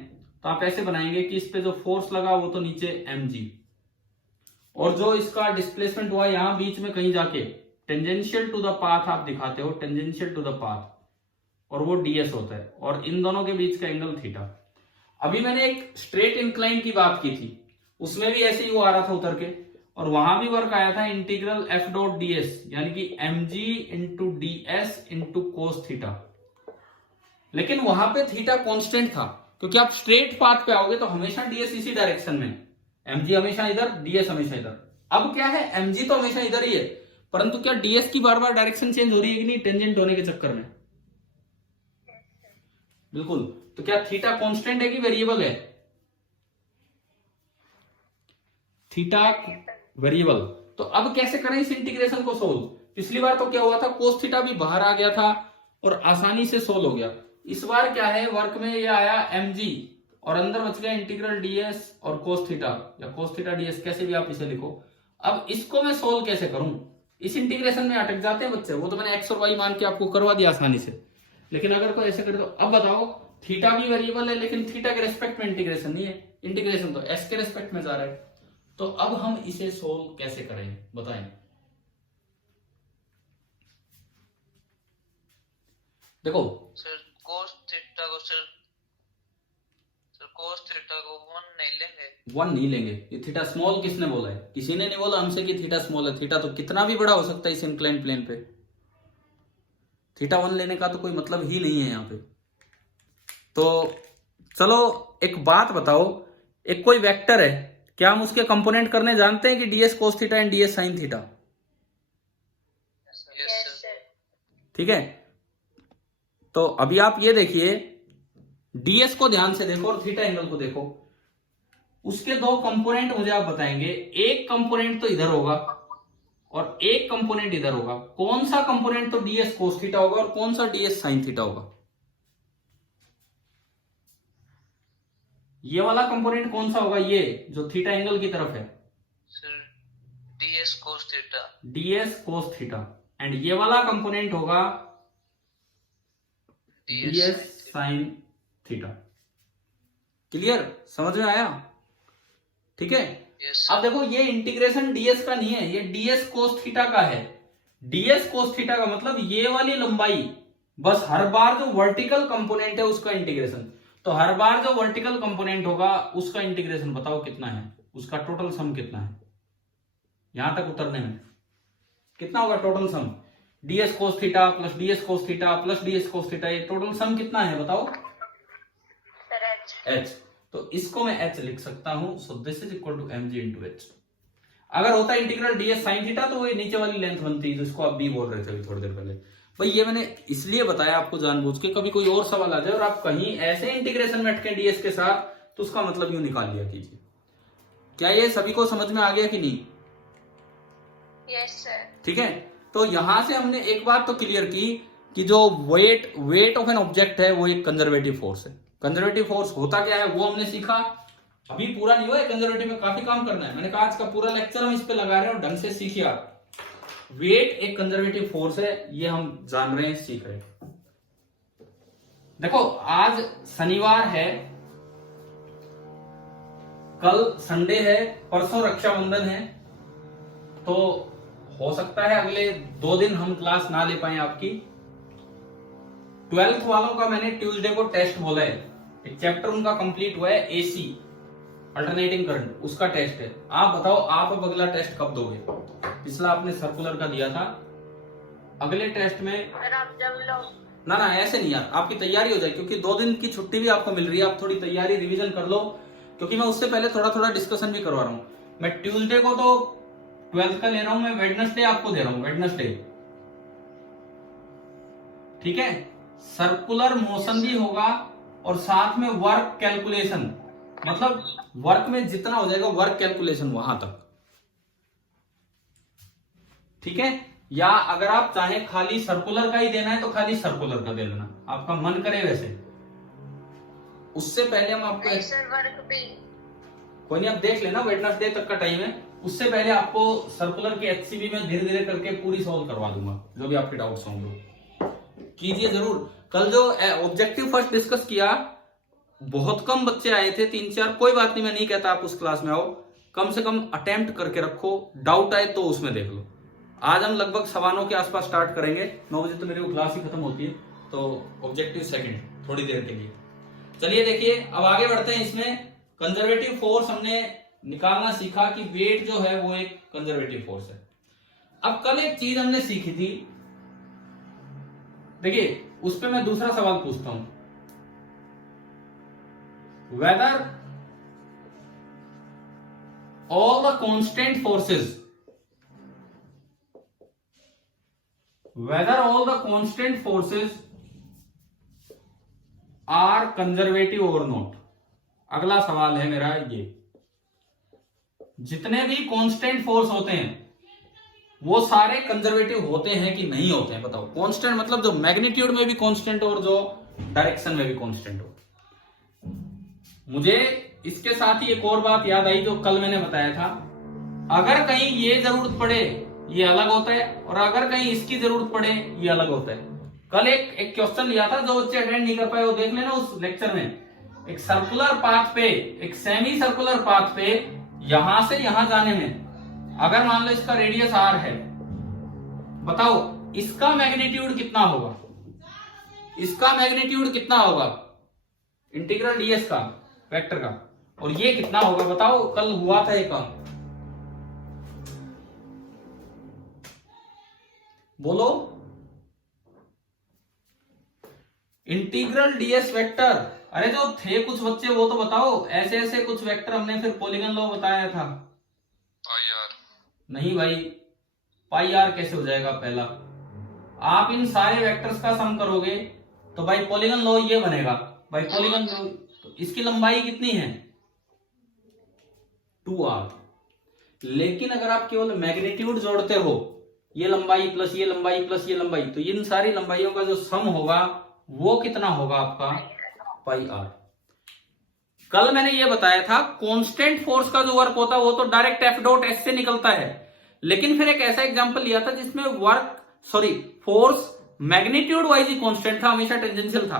तो आप ऐसे बनाएंगे कि इस पे जो फोर्स लगा वो तो नीचे mg, और जो इसका डिस्प्लेसमेंट हुआ यहां बीच में कहीं जाके टेंजेंशियल टू द पाथ आप दिखाते हो, टेंजेंशियल टू द पाथ, और वो ds होता है, और इन दोनों के बीच का एंगल थीटा। अभी मैंने एक स्ट्रेट इंक्लाइन की बात की थी, उसमें भी ऐसे ही वो आ रहा था उतर के, और वहां भी वर्क आया था इंटीग्रल f डॉट ds, यानी कि mg into ds into cos theta. लेकिन वहां पे थीटा कांस्टेंट था, क्योंकि आप स्ट्रेट पाथ पे आओगे तो हमेशा ds इसी डायरेक्शन में, mg हमेशा इधर, ds हमेशा इधर। अब क्या है, mg तो हमेशा इधर ही है, परंतु क्या ds की बार बार डायरेक्शन चेंज हो रही है कि नहीं, टेंजेंट होने के चक्कर में? बिल्कुल। तो क्या थीटा कांस्टेंट है कि वेरिएबल है? Theta variable. तो अब कैसे करें इस इंटीग्रेशन को सोल्व? पिछली बार तो क्या हुआ था, कोस थीटा भी बाहर आ गया था और आसानी से सोल्व हो गया। इस बार क्या है, वर्क में ये आया mg, और अंदर बच गया इंटीग्रल ds और cos थीटा या cos थीटा ds, कैसे भी आप इसे लिखो। अब इसको मैं सोल्व कैसे करूं, इस इंटीग्रेशन में अटक जाते हैं बच्चे, वो तो मैंने x और y मान के आपको करवा दिया आसानी से। लेकिन अगर कोई ऐसे करे तो अब बताओ, थीटा भी वेरिएबल है लेकिन थीटा के रेस्पेक्ट में इंटीग्रेशन नहीं है, इंटीग्रेशन तो s के रेस्पेक्ट में जा रहा है। तो अब हम इसे सोल्व कैसे करें बताएं। देखो सर cos थीटा को सर cos थीटा को 1 नहीं लेंगे। 1 नहीं लेंगे, ये थीटा स्मॉल किसने बोला है, किसी ने नहीं बोला हमसे कि थीटा स्मॉल है। थीटा तो कितना भी बड़ा हो सकता है इस इंक्लाइन प्लेन पे, थीटा 1 लेने का तो कोई मतलब ही नहीं है यहाँ पे। तो चलो एक बात बताओ, एक कोई वेक्टर है, क्या हम उसके कंपोनेंट करने जानते हैं कि ds cos theta and ds sin theta? Yes Yes, sir. sir. ठीक है, तो अभी आप ये देखिए, ds को ध्यान से देखो और थीटा एंगल को देखो, उसके दो कंपोनेंट मुझे आप बताएंगे। एक कंपोनेंट तो इधर होगा और एक कंपोनेंट इधर होगा। कौन सा कंपोनेंट तो ds cos थीटा होगा और कौन सा ds sin थीटा होगा? ये वाला कंपोनेंट कौन सा होगा, ये जो थीटा एंगल की तरफ है? Sir ds cos theta. ds cos theta. And ये वाला कंपोनेंट होगा ds sin थीटा। क्लियर, समझ में आया? ठीक है, यस अब देखो ये इंटीग्रेशन ds का नहीं है, ये ds cos थीटा का है। ds cos थीटा का मतलब ये वाली लंबाई, बस हर बार जो वर्टिकल कंपोनेंट है उसका इंटीग्रेशन। तो हर बार जो वर्टिकल कंपोनेंट होगा उसका इंटीग्रेशन बताओ कितना है, उसका टोटल सम कितना है, यहां तक उतरने में कितना होगा total sum? ds cos theta plus ds cos theta plus ds cos theta, ये टोटल सम कितना है बताओ? Sir, H. h। तो इसको मैं h लिख सकता हूं, so this is equal to mg into h। अगर होता इंटीग्रल ds sin थीटा तो ये नीचे वाली लेंथ बनती, जिसको आप b बोल रहे थे अभी थोड़ी देर पहले। भाई ये मैंने इसलिए बताया आपको जानबूझ के, कभी कोई और सवाल आ जाए और आप कहीं ऐसे इंटीग्रेशन में अटके ds के साथ, तो उसका मतलब यूं निकाल लिया कीजिए। क्या ये सभी को समझ में आ गया कि नहीं? Yes, sir. ठीक है, तो यहां से हमने एक बात तो क्लियर की कि जो वेट ऑफ एन ऑब्जेक्ट है वो एक कंजर्वेटिव फोर्स है। कंजर्वेटिव फोर्स होता क्या है वो हमने सीखा, अभी पूरा नहीं हुआ है, कंजर्वेटिव में काफी काम करना है। मैंने कहा आज का पूरा लेक्चर हम इस पे लगा रहे हैं और ढंग से सीखिए आप। वेट एक कंजर्वेटिव फोर्स है, ये हम जान रहे हैं, सीख रहे हैं। देखो आज शनिवार है, कल संडे है, परसों रक्षाबंधन है, तो हो सकता है अगले 2 दिन हम क्लास ना ले पाए आपकी। 12th वालों का मैंने ट्यूसडे को टेस्ट बोला है, एक चैप्टर उनका कंप्लीट हुआ है, एसी अल्टरनेटिंग करंट, उसका टेस्ट है। आप बताओ आप अब अगला टेस्ट कब दोगे? पिछला आपने सर्कुलर का दिया था, अगले टेस्ट में Sir, आप जब लो. ना ऐसे नहीं यार, आपकी तैयारी हो जाए, क्योंकि 2 दिन की छुट्टी भी आपको मिल रही है, आप थोड़ी तैयारी रिवीजन कर लो, क्योंकि मैं उससे पहले थोड़ा डिस्कशन भी करवा रहा हूं। मैं ट्यूसडे को तो 12th का ले रहा हूं, मैं वेडनेसडे आपको दे रहा हूं, वेडनेसडे। ठीक है, सर्कुलर मोशन भी होगा और साथ में वर्क कैलकुलेशन, मतलब वर्क में जितना हो जाएगा वर्क कैलकुलेशन वहां तक। ठीक है, या अगर आप चाहें खाली सर्कुलर का ही देना है तो खाली सर्कुलर का दे देना, आपका मन करे वैसे। उससे पहले हम आपको नहीं सर, वर्क भी. कोई नहीं, आप देख लेना, वेडनेसडे तक का टाइम है। उससे पहले आपको सर्कुलर के एचसीबी में धीरे धीरे करके पूरी सॉल्व करवा दूंगा, जो भी आपके डाउट्स होंगे कीजिए जरूर। कल जो ऑब्जेक्टिव फर्स्ट डिस्कस किया, बहुत कम बच्चे आए थे, 3-4, कोई बात नहीं, मैं नहीं कहता आप उस क्लास में आओ, कम से कम अटेम्प्ट करके रखो, डाउट आए तो उसमें देख लो। आज हम लगभग 9:15 के आसपास स्टार्ट करेंगे, 9 बजे तो मेरी वो क्लास ही खत्म होती है, तो ऑब्जेक्टिव सेकंड थोड़ी देर के लिए। चलिए देखिए, अब आगे बढ़ते हैं। इसमें कंजर्वेटिव फोर्स हमने निकालना सीखा कि वेट जो है वो एक कंजर्वेटिव फोर्स है। अब कल एक चीज हमने सीखी थी, देखिए उस पर मैं दूसरा सवाल पूछता हूं, whether all the constant forces are conservative or not। अगला सवाल है मेरा ये, जितने भी कांस्टेंट फोर्स होते हैं वो सारे कंजर्वेटिव होते हैं कि नहीं होते हैं? बताओ। कांस्टेंट मतलब जो मैग्नीट्यूड में भी कांस्टेंट और जो डायरेक्शन में भी कांस्टेंट हो। मुझे इसके साथ ही एक और बात याद आई जो कल मैंने बताया था, अगर कहीं ये जरूरत पड़े ये अलग होता है, और अगर कहीं इसकी जरूरत पड़े ये अलग होता है। कल एक क्वेश्चन लिया था, जो बच्चे अटेंड नहीं कर पाए वो देख लेना उस लेक्चर में। एक सर्कुलर पाथ पे, एक सेमी सर्कुलर पाथ पे यहां से यहां जाने में अगर मान लो इसका रेडियस r है, बताओ इसका मैग्नीट्यूड कितना होगा, इसका मैग्नीट्यूड कितना होगा इंटीग्रल ds का, वेक्टर का, और ये कितना होगा बताओ। कल हुआ था एक काम, बोलो। इंटीग्रल ds वेक्टर, अरे जो थे कुछ बच्चे वो तो बताओ, ऐसे ऐसे कुछ वेक्टर हमने फिर पॉलीगन लॉ बताया था। पाई आर। नहीं भाई, पाई आर कैसे हो जाएगा, पहला आप इन सारे वेक्टर्स का सम करोगे तो भाई पॉलीगन लॉ ये बनेगा। भाई पॉलीगन लॉ तो इसकी लंबाई कितनी है 2r, लेकिन अगर आप केवल मैग्नीट्यूड जोड़ते हो, ये लंबाई प्लस ये लंबाई प्लस ये लंबाई, तो इन सारी लंबाइयों का जो सम होगा वो कितना होगा आपका पाई आर। कल मैंने ये बताया था कांस्टेंट फोर्स का जो वर्क होता है वो तो डायरेक्ट एफ डॉट एस से निकलता है, लेकिन फिर एक ऐसा एग्जांपल लिया था जिसमें फोर्स मैग्नीट्यूड वाइज ही कांस्टेंट था, हमेशा टेंजेंशियल था,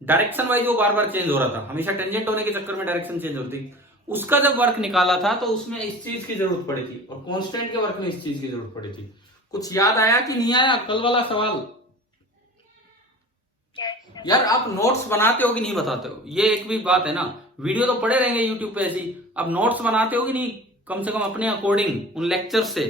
डायरेक्शन वाइज वो बार बार चेंज हो रहा था, हमेशा टेंजेंट होने के चक्कर में डायरेक्शन चेंज होती थी। उसका जब वर्क निकाला था तो उसमें इस चीज की जरूरत पड़ी थी, और कांस्टेंट के वर्क में इस चीज की जरूरत पड़ी थी। कुछ याद आया कि नहीं आया कल वाला सवाल? यार आप नोट्स बनाते हो कि नहीं बताते हो, ये एक भी बात है ना। वीडियो तो पड़े रहेंगे यूट्यूब पे ऐसी, अब नोट्स बनाते हो कि नहीं, कम से कम अपने अकॉर्डिंग उन लेक्चर से,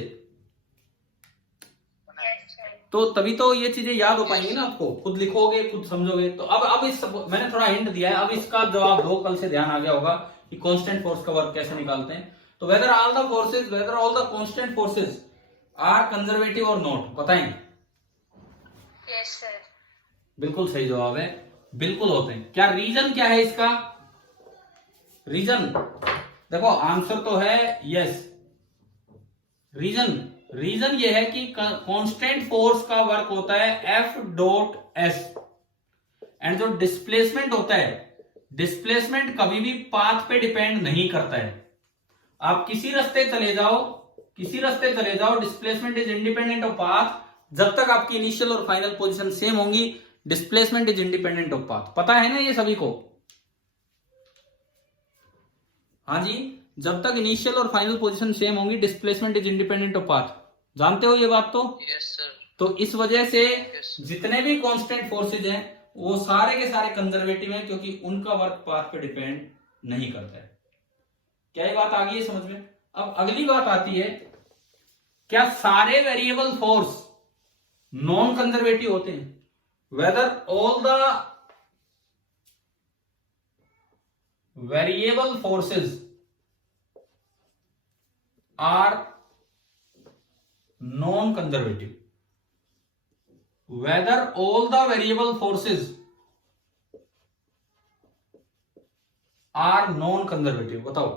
तो तभी तो ये चीजें याद हो पाएंगी ना आपको, खुद लिखोगे खुद समझोगे। तो अब इस मैंने थोड़ा हिंट दिया है, अब इसका जवाब दो, कल से ध्यान आ गया होगा कि कांस्टेंट फोर्स का वर्क कैसे निकालते हैं। तो whether all the constant forces are conservative और नॉट, बताएं। Yes sir. बिल्कुल सही जवाब है, बिल्कुल होते हैं। क्या रीजन क्या है इसका? रीजन देखो, आंसर तो है यस। रीजन ये है कि कांस्टेंट फोर्स का वर्क होता है एफ डॉट एस, एंड जो डिस्प्लेसमेंट होता है, डिस्प्लेसमेंट कभी भी पाथ पे डिपेंड नहीं करता है। आप किसी रास्ते चले जाओ, displacement is independent of path. जब तक आपकी इनिशियल और फाइनल पोजीशन सेम होंगी, displacement is independent of path. पता है ना ये सभी को? हाँ जी, जब तक इनिशियल और फाइनल पोजीशन सेम होंगी, displacement is independent of path. जानते हो ये बात तो? Yes sir. तो इस वजह से Yes. जितने भी कांस्टेंट फोर्सेज हैं वो सारे के सारे कंजर्वेटिव हैं, क्योंकि उनका वर्क पाथ पे डिपेंड नहीं करता है। क्या ये बात आ गई है समझ में? अब अगली बात आती है, क्या सारे वेरिएबल फोर्स नॉन कंजर्वेटिव होते हैं? Whether all the variable forces are non-conservative, whether all the variable forces are non-conservative, बताओ।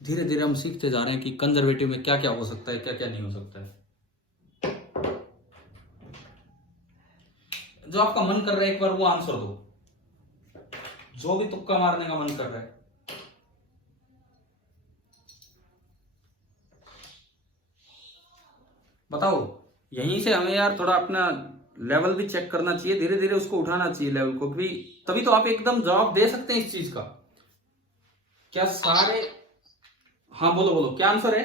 धीरे धीरे हम सीखते जा रहे हैं कि कंजर्वेटिव में क्या क्या हो सकता है, क्या क्या नहीं हो सकता है। जो आपका मन कर रहा है एक बार वो आंसर दो, जो भी तुक्का मारने का मन कर रहा है। बताओ, यहीं से हमें यार थोड़ा अपना लेवल भी चेक करना चाहिए, धीरे धीरे उसको उठाना चाहिए लेवल को भी, तभी तो आप एकदम जवाब दे सकते हैं इस चीज का। क्या सारे, हाँ बोलो बोलो, क्या आंसर है?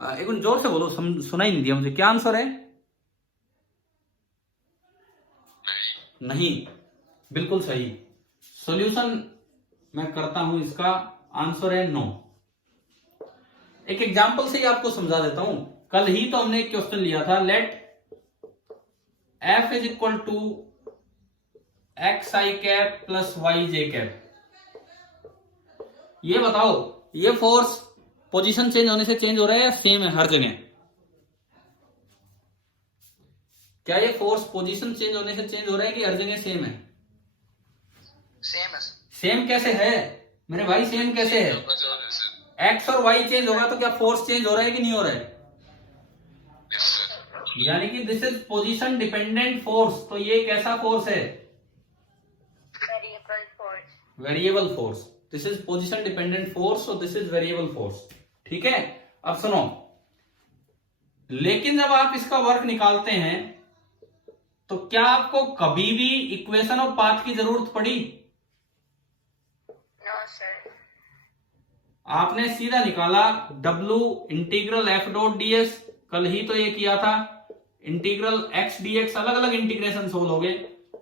एक मिनट जोर से बोलो, सुना ही नहीं दिया मुझे। क्या आंसर है? नहीं, बिल्कुल सही। सॉल्यूशन मैं करता हूं, इसका आंसर है नो। एक एग्जांपल से ही आपको समझा देता हूं। कल ही तो हमने एक क्वेश्चन लिया था, let F is equal to x i cap plus y j cap. ये बताओ, ये फोर्स पोजीशन चेंज होने से चेंज हो रहा है या सेम है हर जगह? क्या ये फोर्स पोजीशन चेंज होने से चेंज हो रहा है कि हर जगह सेम है? सेम है। सेम कैसे है मेरे भाई, सेम कैसे है? एक्स और वाई चेंज होगा तो क्या फोर्स चेंज हो रहा है कि नहीं हो रहा है? यानी कि this is position dependent force. तो ये कैसा फोर्स है? Variable force. Variable force. This is position dependent force, so this is variable force. ठीक है, अब सुनो, लेकिन जब आप इसका वर्क निकालते हैं तो क्या आपको कभी भी इक्वेशन ऑफ पाथ की जरूरत पड़ी? No, sir. आपने सीधा निकाला W integral F dot ds, कल ही तो ये किया था। इंटीग्रल x dx, अलग अलग इंटीग्रेशन सोल्व हो गए,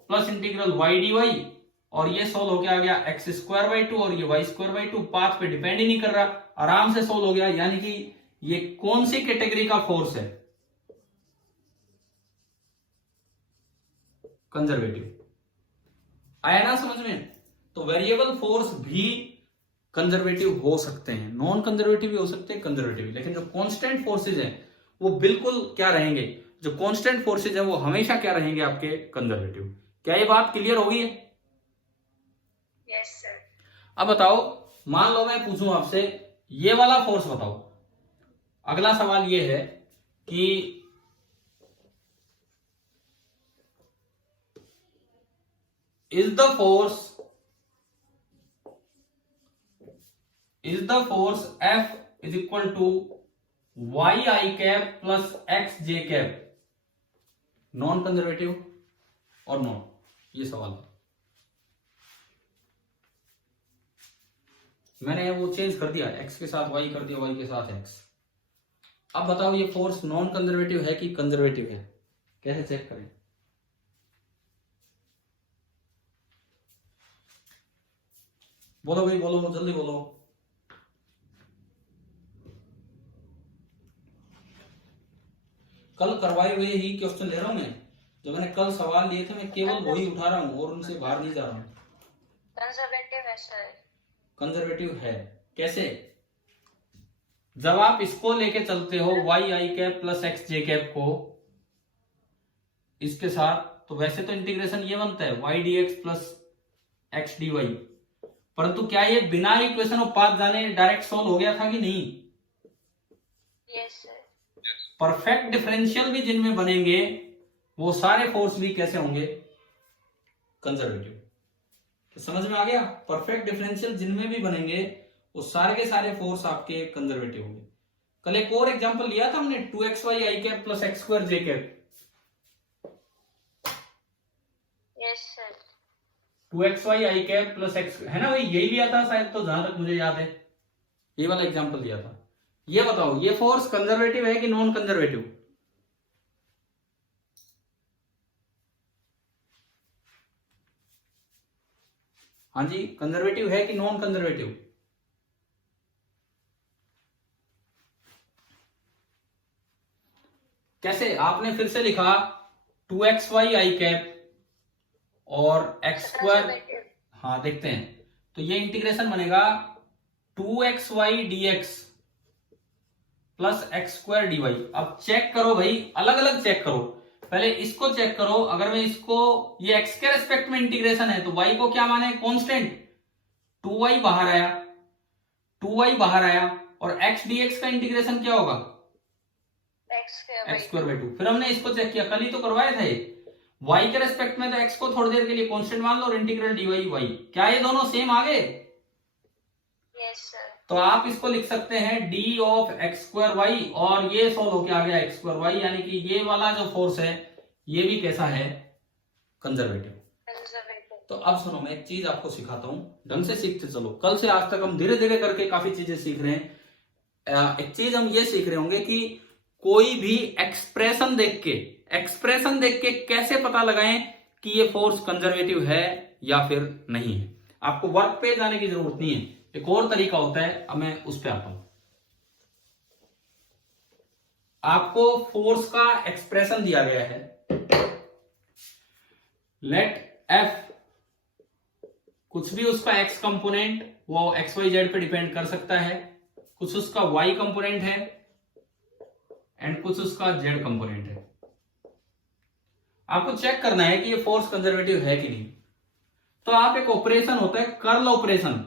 प्लस इंटीग्रल y dy, और ये सोल्व हो गया, आ गया एक्स स्क्वायर बाई 2 और ये वाई स्क्वायर बाई 2, पाथ पे डिपेंड ही नहीं कर रहा, आराम से सोल्व हो गया। यानी कि ये कौन सी कैटेगरी का फोर्स है? कंजर्वेटिव। आया ना समझ में? तो वेरिएबल फोर्स भी कंजर्वेटिव हो सकते हैं, नॉन कंजर्वेटिव भी हो सकते हैं, कंजर्वेटिव भी। लेकिन जो कांस्टेंट फोर्सेज हैं वो बिल्कुल क्या रहेंगे? जो कांस्टेंट फोर्सेज हैं वो हमेशा क्या रहेंगे? आपके कंजर्वेटिव। क्या ये बात क्लियर होगी? Yes, sir. अब बताओ, मान लो मैं पूछूं आपसे ये वाला फोर्स बताओ। अगला सवाल ये है कि is the force F is equal to y i cap plus x j cap non conservative और नॉन? ये सवाल है। मैंने वो चेंज कर दिया, x के साथ y कर दिया, y के साथ x। अब बताओ ये फोर्स नॉन कंजर्वेटिव है कि कंजर्वेटिव है? कैसे चेक करें? बोलो भाई, बोलो जल्दी बोलो। कल करवाए हुए ही क्वेश्चन ले रहा हूं मैं, जो मैंने कल सवाल लिए थे मैं केवल वही उठा रहा हूं और उनसे बाहर नहीं जा रहा हूं। Conservative है, sir. कंजर्वेटिव है कैसे? जब आप इसको लेके चलते हो Y i cap plus x j cap को इसके साथ, तो वैसे तो इंटीग्रेशन ये बनता है y d x plus x d y, परंतु क्या ये बिना इक्वेशन ऑफ पाथ जाने डायरेक्ट सोल्व हो गया था कि नहीं? Yes, sir. परफेक्ट डिफरेंशियल भी जिनमें बनेंगे वो सारे फोर्स भी कैसे होंगे? कंजर्वेटिव। तो समझ में आ गया? परफेक्ट डिफरेंशियल जिनमें भी बनेंगे वो सारे के सारे फोर्स आपके कंजर्वेटिव होंगे। कल एक और एग्जांपल लिया था हमने, 2xy आई कैप प्लस एक्स स्क्वायर जे कैप। Yes, sir. 2xy आई कैप प्लस एक्स, है ना भाई? यही लिया था शायद, तो जहां तक मुझे याद है ये वाला एग्जांपल लिया था। ये बताओ ये फोर्स कंजर्वेटिव है कि नॉन कंजर्वेटिव? हाँ जी, कंजर्वेटिव है कि नॉन कंजर्वेटिव? कैसे? आपने फिर से लिखा 2xy आई कैप और एक्स स्क्वायर। Conservative. हाँ देखते हैं, तो ये इंटीग्रेशन बनेगा 2xy dx plus x square d y. अब चेक करो भाई, अलग अलग चेक करो। पहले इसको चेक करो, अगर मैं इसको, ये x के रेस्पेक्ट में इंटीग्रेशन है तो y को क्या माने? कांस्टेंट। 2y बाहर आया, 2y बाहर आया, और x dx का इंटीग्रेशन क्या होगा? X square by x square by 2। फिर हमने इसको चेक किया, कल ही तो करवाया था ये। y के रेस्पेक्ट में तो x को थोड़ी देर के लिए कांस्टेंट मान लो और इंटीग्रल dy y। क्या ये दोनों सेम आ गए? Yes, sir. तो आप इसको लिख सकते हैं d of x square y, और ये सोल्व होके आ गया एक्स स्क्वायर वाई। यानी कि ये वाला जो फोर्स है ये भी कैसा है? कंजर्वेटिव। Conservative. तो अब सुनो, मैं एक चीज आपको सिखाता हूं, ढंग से सीखते चलो। कल से आज तक हम धीरे धीरे करके काफी चीजें सीख रहे हैं। एक चीज हम ये सीख रहे होंगे कि कोई भी एक्सप्रेशन देख के कैसे पता लगाएं कि ये फोर्स कंजर्वेटिव है या फिर नहीं है। आपको वर्क पे जाने की जरूरत नहीं है, एक और तरीका होता है, अब मैं उस पर आता हूं। आपको फोर्स का एक्सप्रेशन दिया गया है, लेट एफ, कुछ भी उसका एक्स कंपोनेंट वो एक्स वाई जेड पे डिपेंड कर सकता है, कुछ उसका वाई कंपोनेंट है एंड कुछ उसका जेड कंपोनेंट है। आपको चेक करना है कि ये फोर्स कंजर्वेटिव है कि नहीं। तो आप, एक ऑपरेशन होता है कर्ल ऑपरेशन,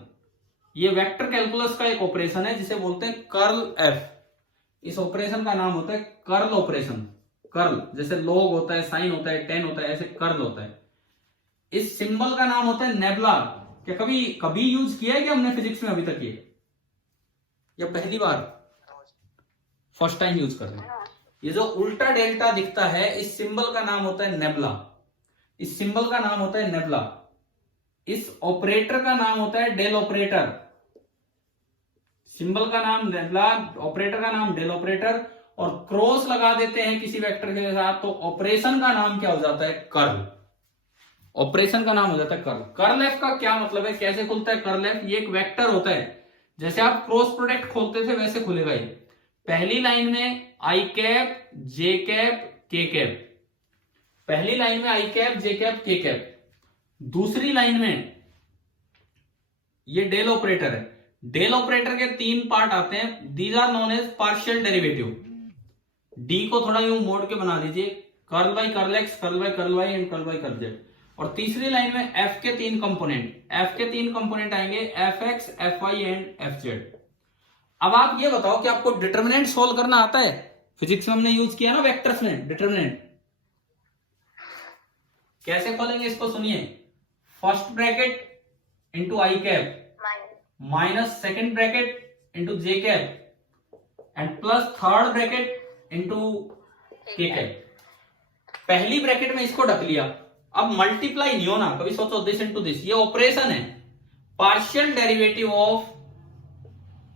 ये वेक्टर कैलकुलस का एक ऑपरेशन है जिसे बोलते हैं कर्ल एफ। इस ऑपरेशन का नाम होता है कर्ल ऑपरेशन। कर्ल, जैसे log होता है, साइन होता है, टेन होता है, ऐसे कर्ल होता है। इस सिंबल का नाम होता है नेबुला। क्या कभी कभी यूज किया है क्या हमने फिजिक्स में अभी तक ये, या पहली बार फर्स्ट टाइम यूज कर रहे हैं? ये जो उल्टा डेल्टा दिखता है, इस सिंबल का नाम होता है नेबुला। इस सिंबल का नाम होता है नेबुला। इस ऑपरेटर का नाम होता है डेल ऑपरेटर। सिंबल का नाम नेबुला, ऑपरेटर का नाम डेल ऑपरेटर, और क्रॉस लगा देते हैं किसी वेक्टर के साथ तो ऑपरेशन का नाम क्या हो जाता है? कर्ल। ऑपरेशन का नाम हो जाता है कर्ल। कर्ल एफ का क्या मतलब है, कैसे खुलता है कर्ल एफ? ये एक वेक्टर होता है, जैसे आप क्रॉस प्रोडक्ट खोलते थे वैसे खुलेगा ये। पहली लाइन में आई कैप, जे कैप, के कैप, पहली लाइन में आई कैप, जे कैप, के कैप। दूसरी लाइन में ये डेल ऑपरेटर है। डेल ऑपरेटर के तीन पार्ट आते हैं, these are known as partial derivative. D को थोड़ा यूं मोड़ के बना दीजिए, curl by curl x, curl by curl Y and curl by curl z. और तीसरी लाइन में एफ के तीन कंपोनेंट, एफ के तीन कंपोनेंट आएंगे, F x, F y and F z. अब आप ये बताओ कि आपको डिटर्मिनेंट सोल्व करना आता है? फिजिक्स में हमने यूज किया ना वेक्टर्स में डिटर्मिनेंट। कैसे खोलेंगे इसको सुनिए। First bracket into I cap minus second bracket into J cap and plus third bracket into K cap. पहली ब्रैकेट में इसको ढक लिया। अब मल्टीप्लाई नहीं होना, कभी सोचो दिस इनटू दिस, ये ऑपरेशन है। Partial derivative of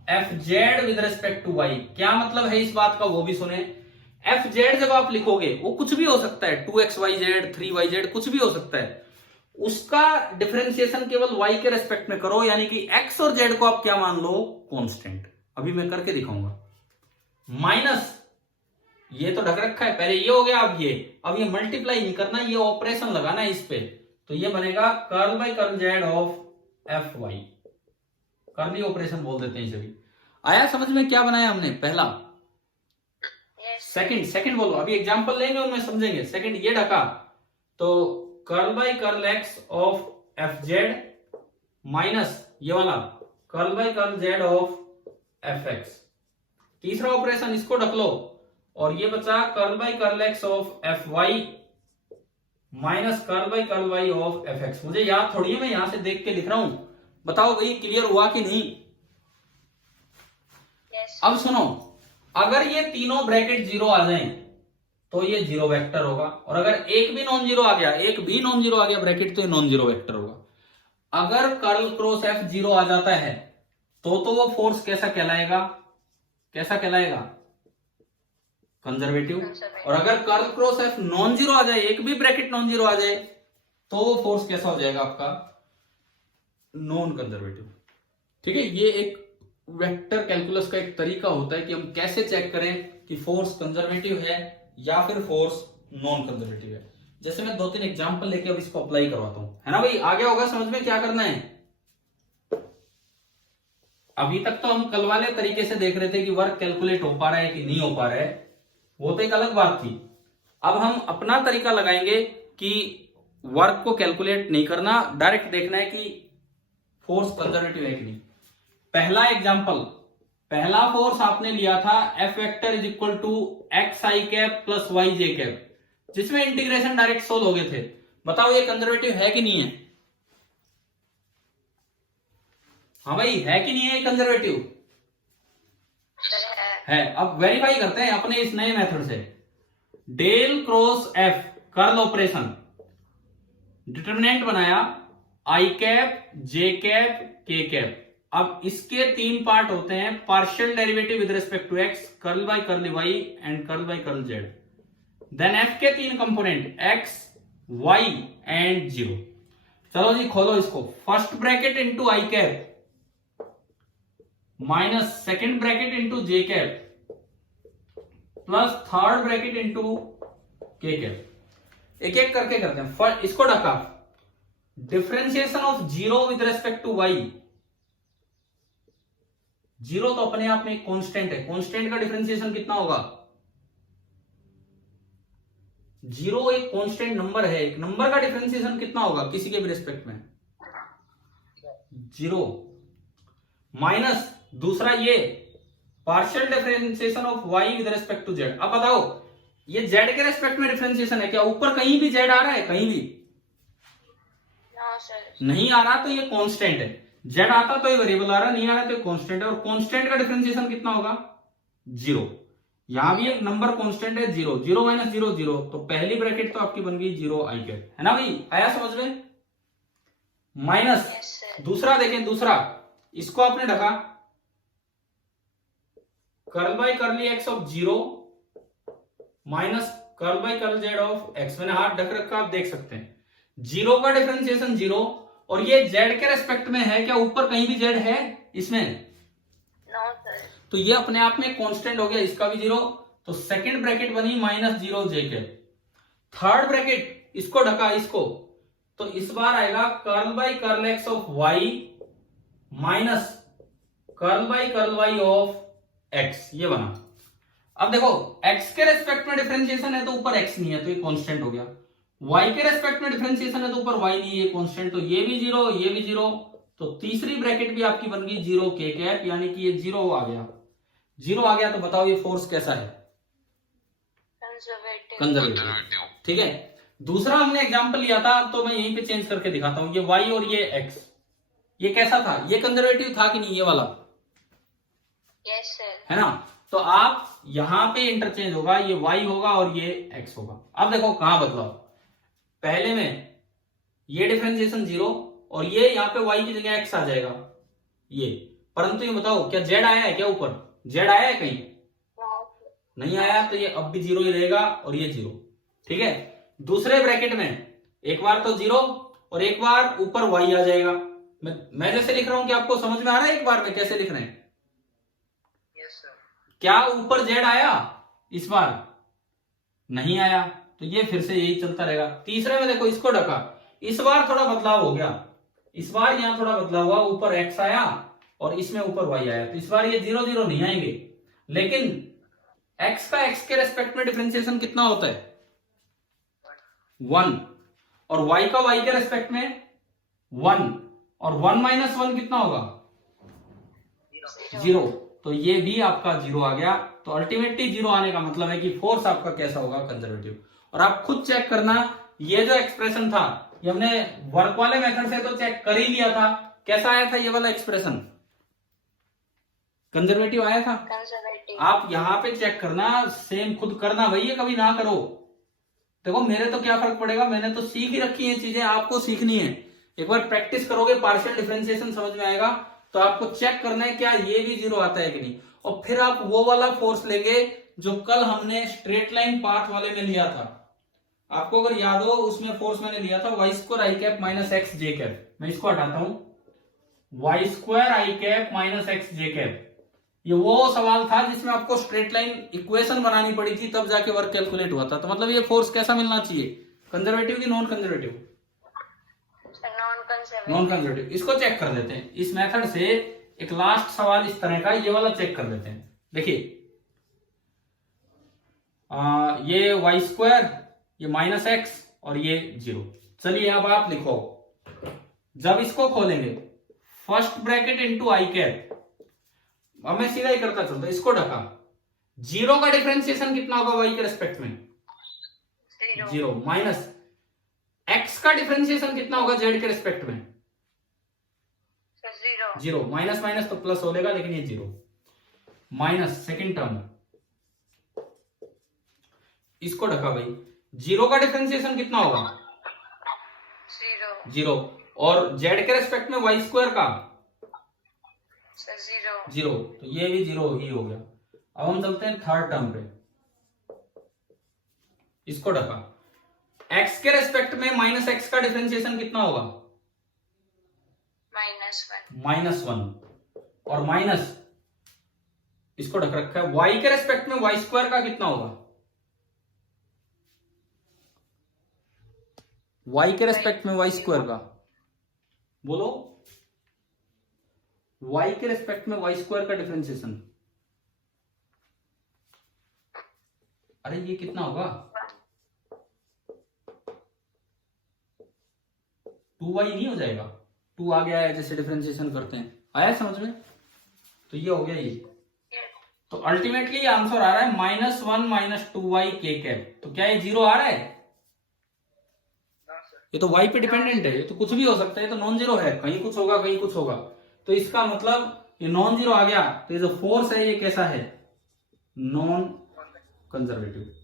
F z with respect to y. क्या मतलब है इस बात का वो भी सुने। एफ जेड जब आप लिखोगे वो कुछ भी हो सकता है, 2xyz, 3yz, कुछ भी हो सकता है। उसका डिफरेंशिएशन केवल y के रेस्पेक्ट में करो, यानी कि x और z को आप क्या मान लो? कांस्टेंट। अभी मैं करके दिखाऊंगा। माइनस ये तो ढक रखा है, पहले ये हो गया, अब ये मल्टीप्लाई नहीं करना, ये ऑपरेशन लगाना है इस पे। तो ये बनेगा curl by curl z of F y. Curly operation बोल देते हैं इसे भी। आया समझ में क्या बनाया हमने? पहला। सेकंड बोलो, अभी एग्जांपल लेंगे उनमें समझेंगे। सेकंड ये ढका तो curl by curl x of F z minus ये वाला curl by curl z of F x. तीसरा ऑपरेशन इसको ढक लो और ये बचा curl by curl x of F y minus curl by curl y of F x. मुझे याद थोड़ी है, मैं यहां से देख के लिख रहा हूं। बताओ भाई क्लियर हुआ कि नहीं? अब सुनो, अगर ये तीनों ब्रैकेट जीरो आ जाएं तो ये जीरो वेक्टर होगा, और अगर एक भी नॉन जीरो आ गया ब्रैकेट, तो ये नॉन जीरो वेक्टर होगा। अगर कर्ल क्रॉस एफ जीरो आ जाता है तो वो फोर्स कैसा कहलाएगा? कंजर्वेटिव। और अगर curl cross F non zero आ जाए, एक भी ब्रैकेट नॉन जीरो आ जाए, तो वो फोर्स कैसा हो जाएगा आपका? Non conservative. ठीक है, ये एक वेक्टर कैलकुलस का एक तरीका होता है कि हम कैसे चेक करें कि फोर्स कंजर्वेटिव है या फिर फोर्स नॉन कंजर्वेटिव है। जैसे मैं 2-3 एग्जांपल लेके अब इसको अप्लाई करवाता हूं, है ना भाई? आ गया होगा समझ में क्या करना है? अभी तक तो हम कल वाले तरीके से देख रहे थे कि वर्क कैलकुलेट हो पा रहा है कि नहीं हो पा रहा है, वो तो एक अलग बात थी। अब हम अपना तरीका लगाएंगे कि वर्क को कैलकुलेट नहीं करना, डायरेक्ट देखना है कि फोर्स कंजर्वेटिव है कि नहीं। पहला एग्जांपल, पहला फोर्स आपने लिया था F vector is equal to x i cap plus y j cap, जिसमें इंटीग्रेशन डायरेक्ट सोल्व हो गए थे। बताओ ये कंजर्वेटिव है कि नहीं है? हाँ भाई, है कि नहीं है कंजर्वेटिव? है। अब वेरीफाई करते हैं अपने इस नए मेथड से। Del cross F curl operation, determinant बनाया आई कैप, जे कैप, के कैप। अब इसके तीन पार्ट होते हैं, partial derivative with respect to X, curl by curl Y and curl by curl Z. Then F के तीन component X, Y and zero. चलो जी खोलो इसको। First bracket into I cap minus second bracket into J cap plus third bracket into K cap. एक एक करके करते हैं। इसको ढका, differentiation of zero with respect to y. Zero तो अपने आप में एक कांस्टेंट है, कांस्टेंट का डिफरेंशिएशन कितना होगा? जीरो एक कांस्टेंट नंबर है, एक नंबर का डिफरेंशिएशन कितना होगा किसी के भी रेस्पेक्ट में? जीरो। माइनस दूसरा ये partial differentiation of y with respect to z। अब बताओ ये जेड के रेस्पेक्ट में डिफरेंशिएशन है क्या? ऊपर कहीं भी जेड आ रहा है? कहीं भी नो सर। नहीं आ रहा तो ये कांस्टेंट है। जेड आता तो ये वेरिएबल आ रहा, नहीं आ रहा तो ये कांस्टेंट है। और कांस्टेंट का डिफरेंशिएशन कितना होगा? 0। यहां भी एक नंबर कांस्टेंट है 0, 0 माइनस 0 0, तो पहली ब्रैकेट तो आपकी बन गई 0 आई कैप, है ना भाई? आया समझ में? Minus yes sir. दूसरा देखें, दूसरा इसको आपने ढका curl by curly x of 0 minus curl by curl z of x. मैंने हाथ ढक रखा, आप देख सकते हैं 0 का डिफरेंशिएशन 0, और ये जेड के रेस्पेक्ट में है क्या? ऊपर कहीं भी जेड है इसमें? No sir. तो ये अपने आप में कांस्टेंट हो गया, इसका भी 0, तो सेकंड ब्रैकेट बनी minus 0 j cap. Third bracket इसको ढका, इसको, तो इस बार आएगा curl by curl x of y minus curl by curl y of x, ये बना। अब देखो x के रेस्पेक्ट में डिफरेंशिएशन है तो ऊपर x नहीं है, तो ये कांस्टेंट हो गया। y के रेस्पेक्ट में डिफरेंशिएशन है तो ऊपर y नहीं है, कांस्टेंट, तो ये भी 0, ये भी 0, तो तीसरी ब्रैकेट भी आपकी बन गई 0 के कैप, यानी कि ये 0 आ गया। 0 आ गया तो बताओ ये फोर्स कैसा है? कंजर्वेटिव। कंजर्वेटिव, ठीक है। दूसरा हमने एग्जांपल लिया था, तो मैं यहीं पे चेंज करके दिखाता हूं। ये y और ये x, ये कैसा था? ये कंजर्वेटिव था कि नहीं, ये वाला? Yes sir. है ना? तो आप यहां पे इंटरचेंज होगा, ये y होगा और ये x होगा। अब देखो कहां बदलाव, पहले में ये डिफरेंशिएशन 0 और ये यहां पे y की जगह x आ जाएगा ये। परंतु ये बताओ क्या z आया है क्या? ऊपर z आया है कहीं? नहीं आया, तो ये अब भी 0 ही रहेगा और ये 0, ठीक है। दूसरे ब्रैकेट में एक बार तो 0 और एक बार ऊपर y आ जाएगा। मैं जैसे लिख रहा हूं कि आपको समझ में आ रहा है एक बार में कैसे लिख रहे हैं? Yes sir. क्या ऊपर z आया इस बार? नहीं आया, तो ये फिर से यही चलता रहेगा। तीसरे में देखो इसको ढका, इस बार थोड़ा बदलाव हो गया, इस बार यहां थोड़ा बदलाव हुआ, ऊपर x आया और इसमें ऊपर y आया, तो इस बार ये 0 0 नहीं आएंगे। लेकिन x का x के रेस्पेक्ट में डिफरेंशिएशन कितना होता है? 1, और y का y के रेस्पेक्ट में 1, और 1 माइनस 1 कितना होगा? 0, तो ये भी आपका 0 आ गया। तो अल्टीमेटली 0 आने का मतलब है कि फोर्स आपका कैसा होगा? कंजर्वेटिव। और आप खुद चेक करना, ये जो एक्सप्रेशन था ये हमने वर्क वाले मेथड से तो चेक कर ही लिया था, कैसा आया था ये वाला एक्सप्रेशन? कंजर्वेटिव आया था। कंजर्वेटिव। आप यहां पे चेक करना, सेम खुद करना भाई, ये कभी ना करो। देखो मेरे तो क्या फर्क पड़ेगा, मैंने तो सीख ही रखी है चीजें, आपको सीखनी है। एक बार प्रैक्टिस करोगे, पार्शियल डिफरेंशिएशन समझ में आएगा, तो आपको चेक करना है क्या ये भी 0 आता है कि नहीं, और फिर आप वो वाला फोर्स लेंगे जो कल हमने स्ट्रेट लाइन पाथ वाले में लिया था। आपको अगर याद हो, उसमें फोर्स मैंने लिया था y स्क्वायर आई cap minus x j cap. मैं इसको हटाता हूं, y स्क्वायर आई cap minus x j cap. ये वो सवाल था जिसमें आपको स्ट्रेट लाइन इक्वेशन बनानी पड़ी थी, तब जाके वर्क कैलकुलेट हुआ था। तो मतलब ये फोर्स कैसा मिलना चाहिए? कंजर्वेटिव की नॉन कंजर्वेटिव? Non conservative. इसको चेक कर लेते हैं इस मेथड से। एक लास्ट सवाल इस तरह का, ये वाला चेक कर लेते हैं। देखिए ये y स्क्वायर, ये माइनस एक्स और ये 0। चलिए अब आप लिखो, जब इसको खोलेंगे first bracket into I cap, अब मैं सीधा ही करता चलता, इसको ढका, 0 का डिफरेंशिएशन कितना होगा y के रेस्पेक्ट में? 0 माइनस x का डिफरेंशिएशन कितना होगा z के रेस्पेक्ट में? 0 माइनस माइनस तो प्लस हो लेगा, लेकिन ये 0 माइनस सेकेंड टर्म, इसको ढका भाई। 0 का डिफरेंशिएशन कितना होगा? 0, और z के रेस्पेक्ट में y स्क्वायर का 0, तो ये भी 0 ही हो गया। अब हम चलते हैं थर्ड टर्म पे, इसको ढका, x के रेस्पेक्ट में माइनस एक्स का डिफरेंशिएशन कितना होगा? -1, और माइनस इसको ढक रखा है, y के रेस्पेक्ट में y स्क्वायर का कितना होगा? y के रेस्पेक्ट में y स्क्वायर का बोलो, y के रेस्पेक्ट में y स्क्वायर का डिफरेंशिएशन, अरे ये कितना होगा? 2y नहीं हो जाएगा? 2 आ गया है जैसे डिफरेंशिएशन करते हैं, आया समझ में? तो ये हो गया ये, तो अल्टीमेटली आंसर आ रहा है -1 - 2y k कैप। तो क्या ये 0 आ रहा है? ये तो y पे डिपेंडेंट है, ये तो कुछ भी हो सकता है, ये तो नॉन जीरो है, कहीं कुछ होगा कहीं कुछ होगा। तो इसका मतलब ये नॉन जीरो आ गया, तो ये जो फोर्स है ये कैसा है? Non conservative.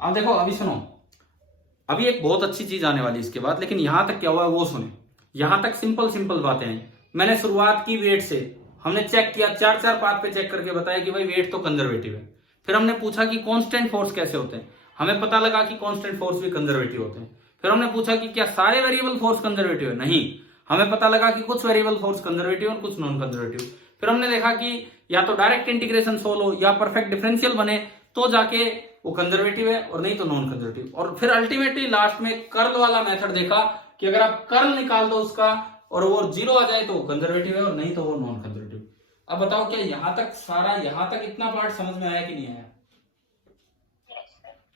अब देखो, अभी सुनो, अभी एक बहुत अच्छी चीज आने वाली इसके बाद, लेकिन यहां तक क्या हुआ है वो सुने। यहां तक सिंपल बातें हैं। मैंने शुरुआत की वेट से, हमने चेक किया, 4 पाथ पे चेक करके बताया कि भाई वेट तो कंजर्वेटिव है। फिर हमने पूछा कि कांस्टेंट फोर्स कैसे होते हैं, हमें पता लगा कि कांस्टेंट फोर्स भी कंजर्वेटिव होते हैं। फिर हमने पूछा कि क्या सारे वेरिएबल फोर्स कंजर्वेटिव है? नहीं, हमें पता लगा कि कुछ वेरिएबल फोर्स कंजर्वेटिव और कुछ नॉन कंजर्वेटिव। फिर हमने देखा कि या तो डायरेक्ट इंटीग्रेशन सोल्व हो या परफेक्ट डिफरेंशियल बने तो जाके वो कंजर्वेटिव है, और नहीं तो नॉन कंजर्वेटिव। और फिर अल्टीमेटली लास्ट में कर्ल वाला मेथड देखा कि अगर आप कर्ल निकाल दो उसका और वो 0 आ जाए तो वो कंजर्वेटिव है, और नहीं तो वो नॉन कंजर्वेटिव। अब बताओ, क्या यहां तक सारा, यहां तक इतना पार्ट समझ में आया कि नहीं आया?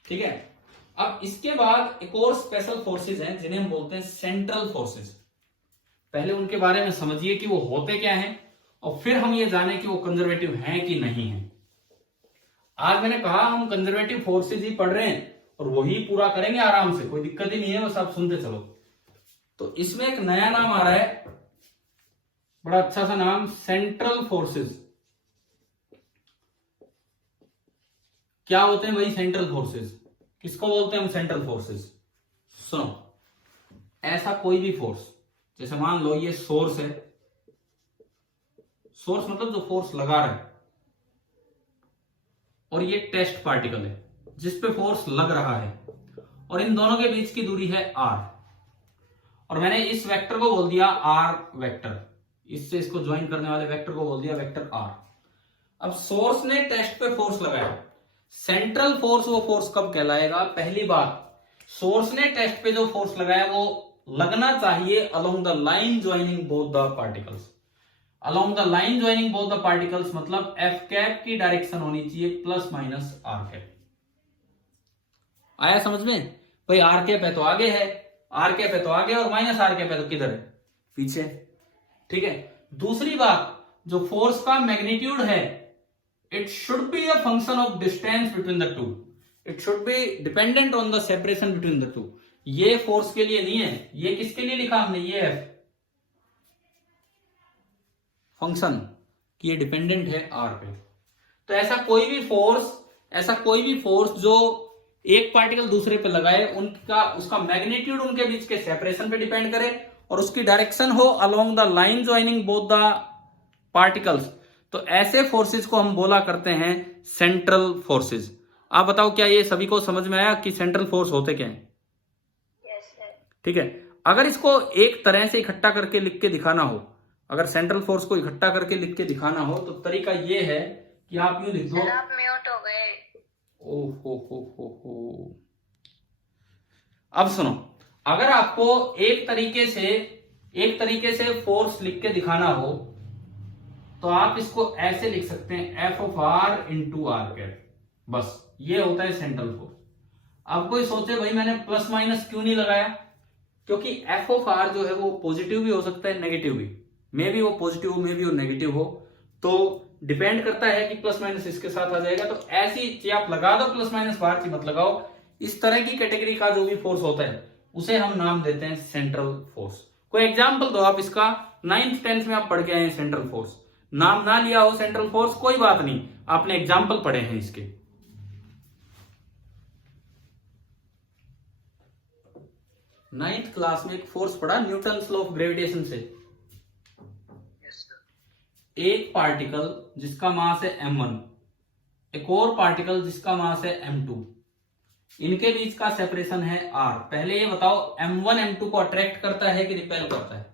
ठीक है। अब इसके बाद एक और स्पेशल फोर्सेज हैं जिन्हें हम बोलते हैं सेंट्रल फोर्सेज। पहले उनके बारे में समझिए कि वो होते क्या हैं, और फिर हम ये जाने कि वो कंजर्वेटिव हैं कि नहीं है। आज मैंने कहा हम कंजर्वेटिव फोर्सेज ही पढ़ रहे हैं और वही पूरा करेंगे आराम से, कोई दिक्कत ही नहीं है, बस आप सुनते चलो। तो इसमें एक नया नाम आ रहा है, बड़ा अच्छा सा नाम, सेंट्रल फोर्सेज। क्या होते हैं भाई सेंट्रल फोर्सेज? किसको बोलते हैं हम सेंट्रल फोर्सेज? सुनो, ऐसा कोई भी फोर्स, जैसे मान लो ये सोर्स है, सोर्स मतलब जो फोर्स लगा रहा है, और ये टेस्ट पार्टिकल है जिसपे फोर्स लग रहा है, और इन दोनों के बीच की दूरी है r, और मैंने इस वेक्टर को बोल दिया r वेक्टर, इससे इसको ज्वाइन करने वाले वेक्टर को बोल दिया वेक्टर r। अब सोर्स ने टेस्ट पे फोर्स लगाया, सेंट्रल फोर्स वो फोर्स कब कहलाएगा? पहली बात, सोर्स ने टेस्ट पे जो फोर्स लगाया वो लगना चाहिए along the line joining both the particles. Along the line joining both the particles मतलब एफ कैप की डायरेक्शन होनी चाहिए प्लस माइनस आर कैप। आया समझ में? भाई आर कैप है तो आगे है, आर कैप है तो आगे, और माइनस आर कैप है तो किधर है? पीछे। ठीक है। दूसरी बात, जो फोर्स का मैग्नीट्यूड है, it should be a function of distance between the two. It should be dependent on the separation between the two. ये फोर्स के लिए नहीं है, ये किसके लिए लिखा हमने? ये है फंक्शन कि ये डिपेंडेंट है आर पे। तो ऐसा कोई भी फोर्स जो एक पार्टिकल दूसरे पे लगाए, उनका उसका मैग्नीट्यूड उनके बीच के सेपरेशन पे डिपेंड करे, और उसकी डायरेक्शन हो along the line joining both the particles, तो ऐसे फोर्सेस को हम बोला करते हैं सेंट्रल फोर्सेस। आप बताओ, क्या ये सभी को समझ में आया कि सेंट्रल फोर्स होते क्या हैं? ठीक है। अगर इसको एक तरह से इकट्ठा करके लिख के दिखाना हो, अगर सेंट्रल फोर्स को इकट्ठा करके लिख के दिखाना हो, तो तरीका ये है कि आप यूं लिख दो। आप म्यूट हो गए। ओ हो। अब सुनो, अगर आपको एक तरीके से फोर्स लिख के दिखाना हो, तो आप इसको ऐसे लिख सकते हैं, F of r into r cap. बस ये होता है सेंट्रल फोर्स। अब कोई सोचे भाई मैंने प्लस माइनस क्यों नहीं लगाया? क्योंकि एफ ऑफ आर जो है वो पॉजिटिव भी हो सकता है, नेगेटिव भी, मे भी वो पॉजिटिव हो, मे भी वो नेगेटिव हो, तो डिपेंड करता है कि प्लस माइनस इसके साथ आ जाएगा। तो ऐसी चीज आप लगा दो, प्लस माइनस बाहर की मत लगाओ। इस तरह की कैटेगरी का जो भी फोर्स होता है उसे हम नाम देते हैं सेंट्रल फोर्स। कोई एग्जाम्पल दो आप इसका, 9th 10th में आप पढ़ के आए हैं सेंट्रल फोर्स। नाम ना लिया हो सेंट्रल फोर्स, कोई बात नहीं, आपने एग्जाम्पल पढ़े हैं इसके। 9th क्लास में एक फोर्स पढ़ा, न्यूटन्स लॉ ऑफ ग्रेविटेशन से। एक पार्टिकल जिसका मास है m1, एक और पार्टिकल जिसका मास है m2, इनके बीच का सेपरेशन है r। पहले ये बताओ, m1 m2 को अट्रैक्ट करता है कि रिपेल करता है?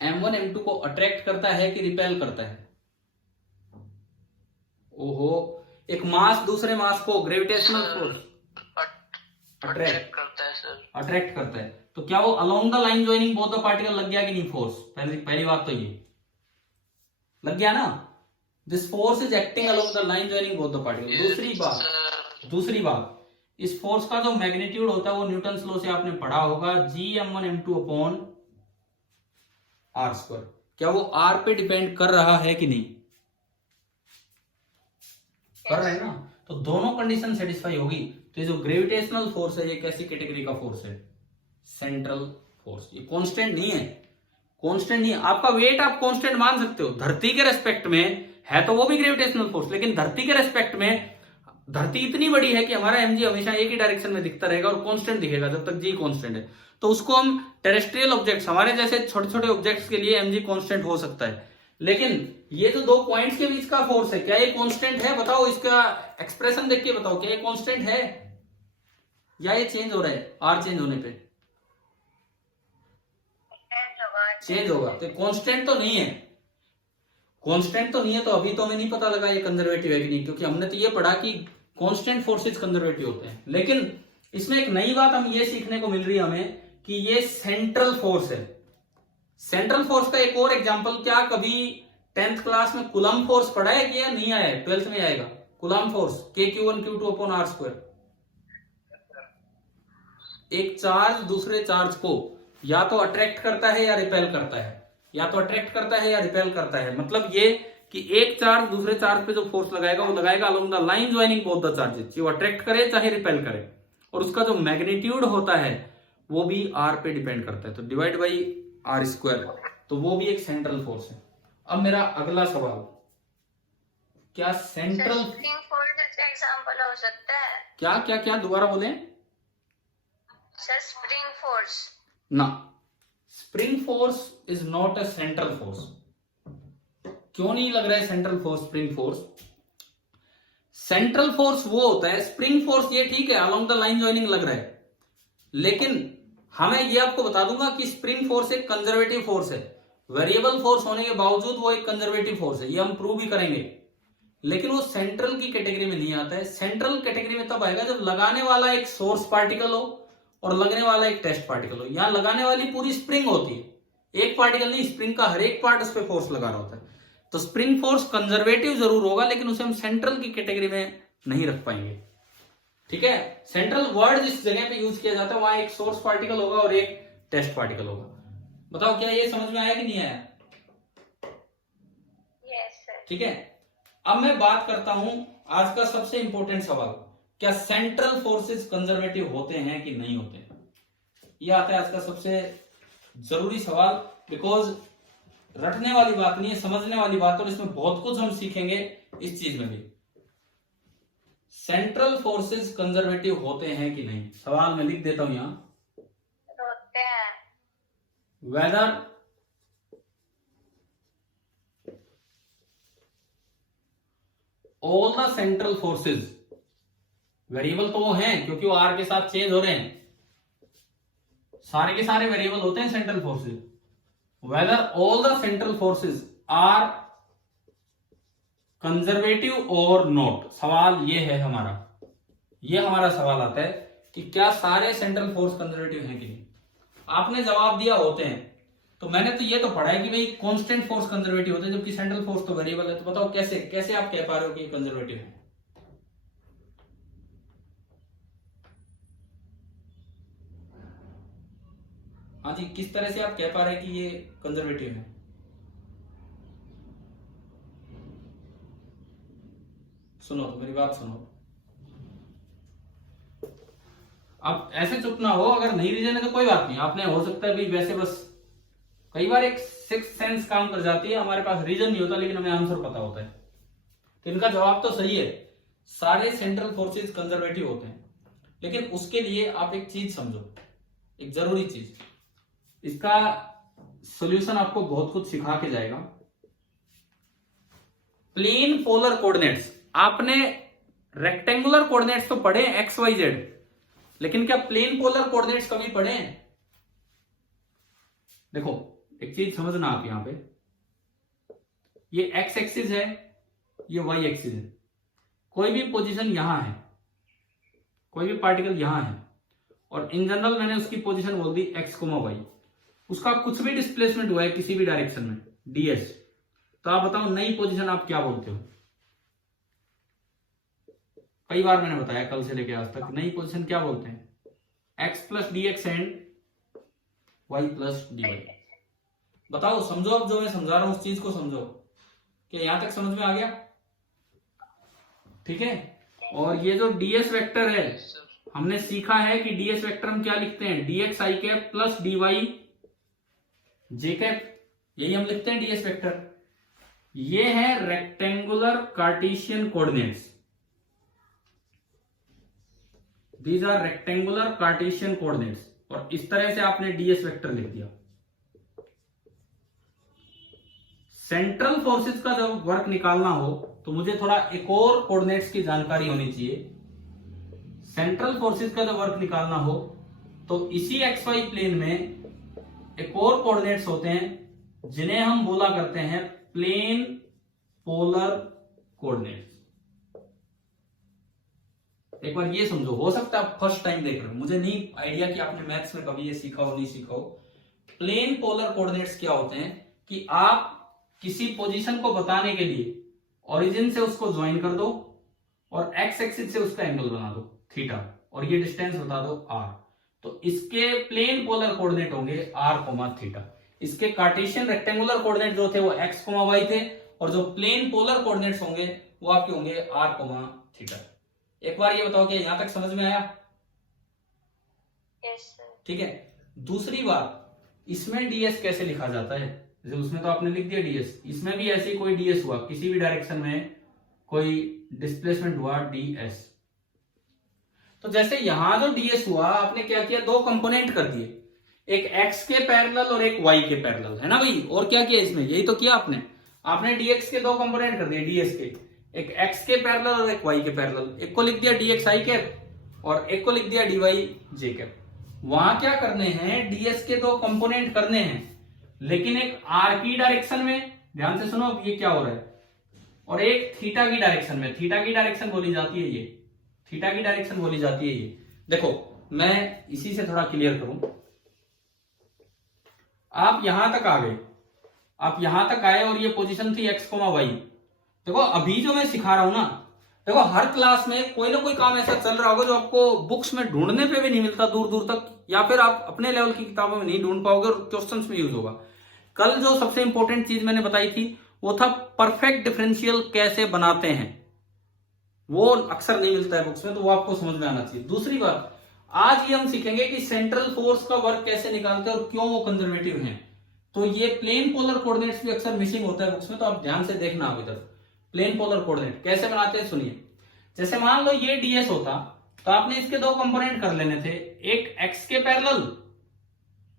m1 m2 को अट्रैक्ट करता है कि रिपेल करता है? ओहो, एक मास दूसरे मास को ग्रेविटेशनल फोर्स अट्रैक्ट करता है सर। अट्रैक्ट करता है, तो क्या वो along the line joining both the particle लग गया कि नहीं फोर्स? पहली बात तो ये लग गया ना, this force is acting along the line joining both the particle. दूसरी बात, इस फोर्स का जो मैग्नीट्यूड होता है वो न्यूटन्स लॉ से आपने पढ़ा होगा, Gm1m2 अपॉन r²। क्या वो आर पे डिपेंड कर रहा है कि नहीं? कर रहा है ना। तो दोनों कंडीशन सेटिस्फाई होगी। तो ये जो ग्रेविटेशनल फोर्स है ये कैसी कैटेगरी का फोर्स है? Central force. ये कांस्टेंट नहीं है, कांस्टेंट नहीं है। आपका वेट आप कांस्टेंट मान सकते हो, धरती के रेस्पेक्ट में है तो वो भी ग्रेविटेशनल फोर्स, लेकिन धरती के रेस्पेक्ट में धरती इतनी बड़ी है कि हमारा mg हमेशा एक ही डायरेक्शन में दिखता रहेगा और कांस्टेंट दिखेगा जब तक g कांस्टेंट है। तो उसको हम टेरेस्ट्रियल ऑब्जेक्ट्स, हमारे जैसे छोटे छोटे ऑब्जेक्ट्स के लिए mg कांस्टेंट हो सकता है, लेकिन ये जो दो पॉइंट्स के बीच का फोर्स है क्या ये कांस्टेंट है? बताओ, इसका एक्सप्रेशन देख के बताओ, क्या ये कांस्टेंट है या ये चेंज हो रहा है r चेंज होने पे? चेंज होगा। तो कांस्टेंट तो नहीं है, कांस्टेंट तो नहीं है। तो अभी तो हमें नहीं पता लगा ये कंजर्वेटिव है कि नहीं, क्योंकि हमने तो ये पढ़ा कि कांस्टेंट फोर्सेस कंजर्वेटिव होते हैं। लेकिन इसमें एक नई बात हम ये सीखने को मिल रही है हमें कि ये सेंट्रल फोर्स है। सेंट्रल फोर्स का एक और एग्जांपल, क्या कभी 10th क्लास में कूलम्ब फोर्स पढ़ा है कि या नहीं आया है? 12th में आएगा कूलम्ब फोर्स, K(Q1Q2)/r²। एक चार्ज दूसरे चार्ज को या तो अट्रैक्ट करता है या रिपेल करता है, या तो अट्रैक्ट करता है या रिपेल करता है। मतलब ये कि एक चार्ज दूसरे चार्ज पे जो फोर्स लगाएगा वो लगाएगा along the line joining both the charges, वो अट्रैक्ट करे चाहे रिपेल करे, और उसका जो मैग्नीट्यूड होता है वो भी आर पे डिपेंड करता है, तो डिवाइड बाई r², तो वो भी एक सेंट्रल फोर्स है। अब मेरा अगला सवाल, क्या सेंट्रल स्प्रिंग फोर्स का एग्जांपल हो सकता है? क्या क्या क्या दोबारा बोले सर स्प्रिंग फोर्स? ना, spring force is not a central force. क्यों नहीं लग रहा है central force spring force? Central force वो होता है, स्प्रिंग फोर्स ये ठीक है अलोंग द लाइन ज्वाइनिंग लग रहा है, लेकिन हमें ये आपको बता दूंगा कि स्प्रिंग फोर्स एक कंजर्वेटिव फोर्स है। वेरिएबल फोर्स होने के बावजूद वो एक कंजर्वेटिव फोर्स है, ये हम प्रूव भी करेंगे, लेकिन वो सेंट्रल की कैटेगरी में नहीं आता है। सेंट्रल कैटेगरी में तब आएगा जब लगाने वाला एक सोर्स पार्टिकल हो और लगने वाला एक टेस्ट पार्टिकल हो। यहां लगाने वाली पूरी स्प्रिंग होती है, एक पार्टिकल नहीं, स्प्रिंग का हर एक पार्ट उस पर फोर्स लगा रहा होता है। तो स्प्रिंग फोर्स कंजर्वेटिव जरूर होगा, लेकिन उसे हम सेंट्रल की कैटेगरी में नहीं रख पाएंगे। ठीक है, सेंट्रल वर्ड जिस जगह पे यूज किया जाता है वहां एक सोर्स पार्टिकल होगा और एक टेस्ट पार्टिकल होगा। बताओ क्या ये समझ में आया कि नहीं आया? Yes sir. ठीक है, अब मैं बात करता हूं आज का सबसे इंपॉर्टेंट सवाल, क्या सेंट्रल फोर्सेस कंजर्वेटिव होते हैं कि नहीं होते? यह आता है आज का सबसे जरूरी सवाल, बिकॉज रटने वाली बात नहीं है, समझने वाली बात, और इसमें बहुत कुछ हम सीखेंगे इस चीज में भी। सेंट्रल फोर्सेस कंजर्वेटिव होते हैं कि नहीं? सवाल मैं लिख देता हूं यहां, होते हैं। Whether all the central forces, variable तो वो हैं क्योंकि वो आर के साथ चेंज हो रहे हैं, सारे के सारे वेरिएबल होते हैं central forces. Whether all the central forces are conservative और नॉट, सवाल ये है हमारा, ये हमारा सवाल आता है कि क्या सारे सेंट्रल फोर्स कंजर्वेटिव हैं कि नहीं? आपने जवाब दिया होते हैं, तो मैंने तो ये तो पढ़ा है कि भाई कांस्टेंट फोर्स कंजर्वेटिव होते हैं, जबकि सेंट्रल फोर्स तो वेरिएबल है। तो बताओ कैसे कैसे आप कह पा रहे हो कि कंजर्वेटिव है? हाँ जी, किस तरह से आप कह पा रहे हैं कि ये कंजर्वेटिव है? सुनो तो मेरी बात सुनो, अब ऐसे चुप ना हो, अगर नहीं रीजन है तो कोई बात नहीं, आपने हो सकता है भाई वैसे बस कई बार एक सिक्स सेंस काम कर जाती है, हमारे पास रीजन नहीं होता लेकिन हमें आंसर पता होता है। तो इनका जवाब तो सही है, सारे सेंट्रल फोर्सेस कंजर्वेटिव होते हैं, लेकिन उसके लिए आप एक चीज समझो, एक जरूरी चीज, इसका सॉल्यूशन आपको बहुत कुछ सिखा के जाएगा। प्लेन पोलर कोऑर्डिनेट्स, आपने रेक्टेंगुलर कोऑर्डिनेट्स तो पढ़े एक्स वाई जेड, लेकिन क्या प्लेन पोलर कोऑर्डिनेट्स कभी पढ़े हैं? देखो एक चीज समझना आप, यहां पे ये एक्स एक्सिस है, ये वाई एक्सिस है, कोई भी पोजीशन यहां है, कोई भी पार्टिकल यहां है, और इन जनरल मैंने उसकी पोजीशन बोल दी एक्स, वाई, उसका कुछ भी डिस्प्लेसमेंट हुआ है किसी भी डायरेक्शन में ds, तो आप बताओ नई पोजीशन आप क्या बोलते हो? कई बार मैंने बताया कल से लेकर आज तक, नई पोजीशन क्या बोलते हैं? x plus d x and y plus d y. बताओ, समझो, अब जो मैं समझा रहा हूं उस चीज को समझो कि यहां तक समझ में आ गया? ठीक है। और ये जो डीएस वेक्टर है, Yes, sir. हमने सीखा है कि डीएस वेक्टर हम क्या लिखते हैं, d x i cap plus d y j cap, यही हम लिखते हैं डीएस वेक्टर। ये है rectangular Cartesian coordinates, these are rectangular Cartesian coordinates, और इस तरह से आपने डीएस वेक्टर लिख दिया। सेंट्रल फोर्सेस का जब वर्क निकालना हो तो मुझे थोड़ा एक और कोऑर्डिनेट्स की जानकारी होनी चाहिए। सेंट्रल फोर्सेस का जब वर्क निकालना हो तो इसी एक्स वाई प्लेन में एक और कोऑर्डिनेट्स होते हैं जिन्हें हम बोला करते हैं प्लेन पोलर कोऑर्डिनेट्स। एक बार ये समझो, हो सकता है आप फर्स्ट टाइम देख रहे हो, मुझे नहीं आइडिया कि आपने मैथ्स में कभी ये सीखा हो नहीं सीखा हो। प्लेन पोलर कोऑर्डिनेट्स क्या होते हैं कि आप किसी पोजीशन को बताने के लिए ओरिजिन से उसको ज्वाइन कर दो और एक्स एक्सिस से उसका एंगल बना दो थीटा, और ये डिस्टेंस बता दो आर, तो इसके प्लेन पोलर कोऑर्डिनेट होंगे आर कोमा थीटा। इसके कार्टेशियन रेक्टेंगुलर कोऑर्डिनेट जो थे वो एक्स कोमा वाई थे, और जो प्लेन पोलर कोऑर्डिनेट्स होंगे वो आपके होंगे आर कोमा थीटा। एक बार ये बताओ कि यहां तक समझ में आया? Yes sir. ठीक है। दूसरी बात, इसमें डीएस कैसे लिखा जाता है? जैसे उसमें तो आपने लिख दिया डीएस, इसमें भी ऐसे कोई डीएस हुआ, किसी भी डायरेक्शन में कोई डिस्प्लेसमेंट हुआ डीएस, तो जैसे यहां जो डीएस हुआ आपने क्या किया, दो कंपोनेंट कर दिए, एक एक्स के पैरेलल और एक वाई के पैरेलल, है ना भाई? और क्या किया इसमें, यही तो किया आपने डीएक्स के दो कंपोनेंट कर दिए डीएस के, एक एक्स के पैरेलल और एक वाई के पैरेलल। एक को लिख दिया डीएक्स आई कैप और एक को लिख दिया डीवाई जे कैप। वहां क्या करने हैं, डीएस के दो कंपोनेंट करने हैं, लेकिन एक आर की डायरेक्शन में, ध्यान से सुनो अब ये क्या हो रहा है, और एक थीटा की डायरेक्शन में। थीटा की डायरेक्शन बोली जाती है ये, थीटा की डायरेक्शन बोली जाती है ये। देखो मैं इसी से थोड़ा क्लियर करूं, आप यहां तक आ गए, आप यहां तक आए और ये पोजीशन थी एक्स कोमा वाई। देखो अभी जो मैं सिखा रहा हूं ना, देखो हर क्लास में कोई ना कोई काम ऐसा चल रहा होगा जो आपको बुक्स में ढूंढने पे भी नहीं मिलता दूर दूर तक, या फिर आप अपने लेवल की किताबों में नहीं ढूंढ पाओगे और क्वेश्चंस में यूज होगा। कल जो सबसे इंपॉर्टेंट चीज मैंने बताई थी वो था परफेक्ट डिफरेंशियल कैसे बनाते हैं, वो अक्सर नहीं मिलता है बुक्स में, तो वो आपको समझ में आना चाहिए। दूसरी बात, आज ये हम सीखेंगे कि सेंट्रल फोर्स का वर्क कैसे निकालते हैं और क्यों वो कंजर्वेटिव हैं। तो ये प्लेन पोलर कोऑर्डिनेट्स भी अक्सर मिसिंग होता है बुक्स में, तो आप ध्यान से देखना। अभी तक प्लेन पोलर कोऑर्डिनेट कैसे बनाते हैं सुनिए। जैसे मान लो ये डीएस होता तो आपने इसके दो कंपोनेंट कर लेने थे, एक एक्स के पैरेलल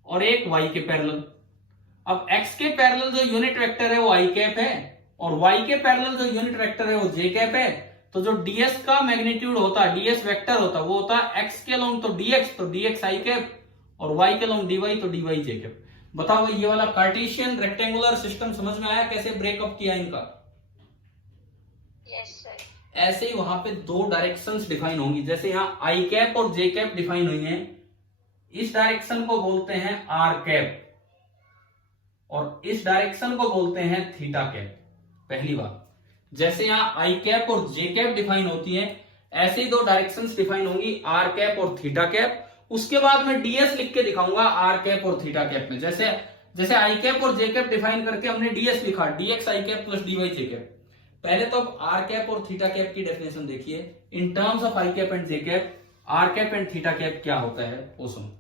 और एक वाई के पैरेलल। अब एक्स के पैरेलल जो यूनिट वेक्टर है वो आई कैप है, और वाई के पैरेलल जो यूनिट वेक्टर है वो जे कैप है। तो जो डीएस का मैग्नीट्यूड होता है, डीएस वेक्टर होता है, वो होता है एक्स के लॉन्ग तो डीएक्स आई कैप, और वाई के लॉन्ग डीवाई तो डीवाई जे कैप। बताओ ये वाला कार्टेशियन रेक्टेंगुलर सिस्टम समझ में आया कैसे ब्रेकअप किया इनका? Yes sir. ऐसे ही वहां पे दो डायरेक्शंस डिफाइन होंगी, जैसे यहाँ आई कैप और जे कैप डिफाइन हुई हैं, इस डायरेक्शन को बोलते हैं आर कैप और इस डायरेक्शन को बोलते हैं थीटा कैप। पहली बात, जैसे यहाँ आई कैप और जे कैप डिफाइन होती है, ऐसे ही दो डायरेक्शंस डिफाइन होंगी, आर कैप और थीटा कैप। उसके बाद मैं डीएस लिख के दिखाऊंगा आर कैप और थीटा कैप में। जैसे आई कैप और जे कैप डिफाइन करके हमने डीएस लिखा, d x i cap plus d y j cap. पहले तो अब आर कैप और थीटा कैप की डेफिनेशन देखिए in terms of i cap and j cap. R cap and theta cap क्या होता है वो सुनो।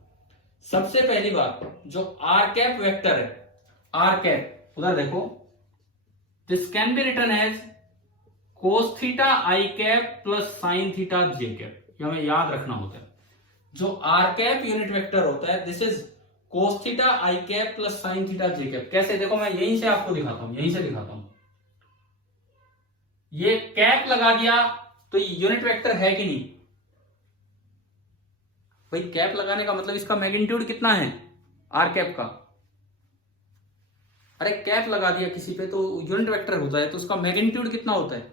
सबसे पहली बात, जो आर कैप वेक्टर है, आर कैप उधर देखो, this can be written as cos theta I cap plus sine theta J cap. ये हमें याद रखना होता है। जो आर कैप यूनिट वेक्टर होता है, this is cos theta I cap plus sine theta J cap. कैसे, देखो मैं यहीं से आपको दिखाता हूं, यहीं से दिखाता हूं। ये कैप लगा दिया तो यूनिट वेक्टर है कि नहीं भाई? कैप लगाने का मतलब इसका मैग्नीट्यूड कितना है आर कैप का? अरे कैप लगा दिया किसी पे तो यूनिट वेक्टर होता है, तो उसका मैग्नीट्यूड कितना होता है?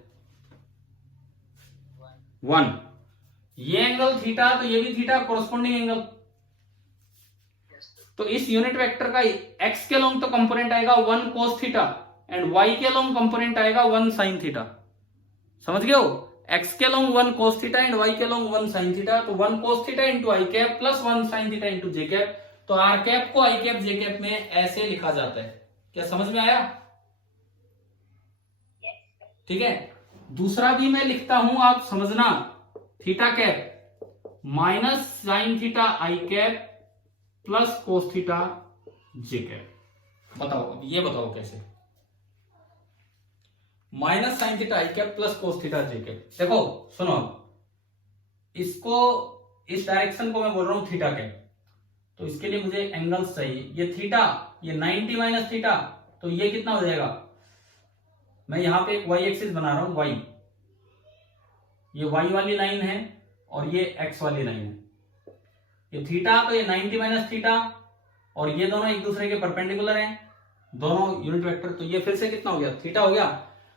1। ये एंगल थीटा तो ये भी थीटा, कोरस्पोंडिंग एंगल। तो इस यूनिट वेक्टर का एक्स के लॉन्ग तो कंपोनेंट आएगा 1 cos थीटा एंड वाई के लॉन्ग कंपोनेंट आएगा 1 sin थीटा। समझ गए हो? एक्स के along 1 cos theta and Y के लॉन्ग 1 sin थीटा। तो 1 cos theta into I cap plus 1 sin theta into J cap. तो आर कैप को आई कैप जे कैप में ऐसे लिखा जाता है, क्या समझ में आया? Yes, sir. ठीक है, दूसरा भी मैं लिखता हूं, आप समझना, theta cap minus sine theta आई कैप प्लस कोस थीटा जे कैप। बताओ, अब ये बताओ कैसे? माइनस साइन थीटा आई कैप प्लस कोस थीटा जे कैप। देखो सुनो, इसको, इस डायरेक्शन को मैं बोल रहा हूं थीटा कैप, तो इसके लिए मुझे एंगल्स चाहिए। ये थीटा, ये 90 माइनस थीटा, तो ये कितना हो जाएगा? मैं यहां पे एक वाई एक्सिस बना रहा हूं, वाई, ये वाई वाली लाइन है और ये एक्स वाली लाइन है। ये थीटा, तो ये 90 माइनस थीटा, और ये दोनों एक दूसरे के परपेंडिकुलर हैं, दोनों यूनिट वेक्टर। तो ये फिर से कितना हो गया? थीटा हो गया।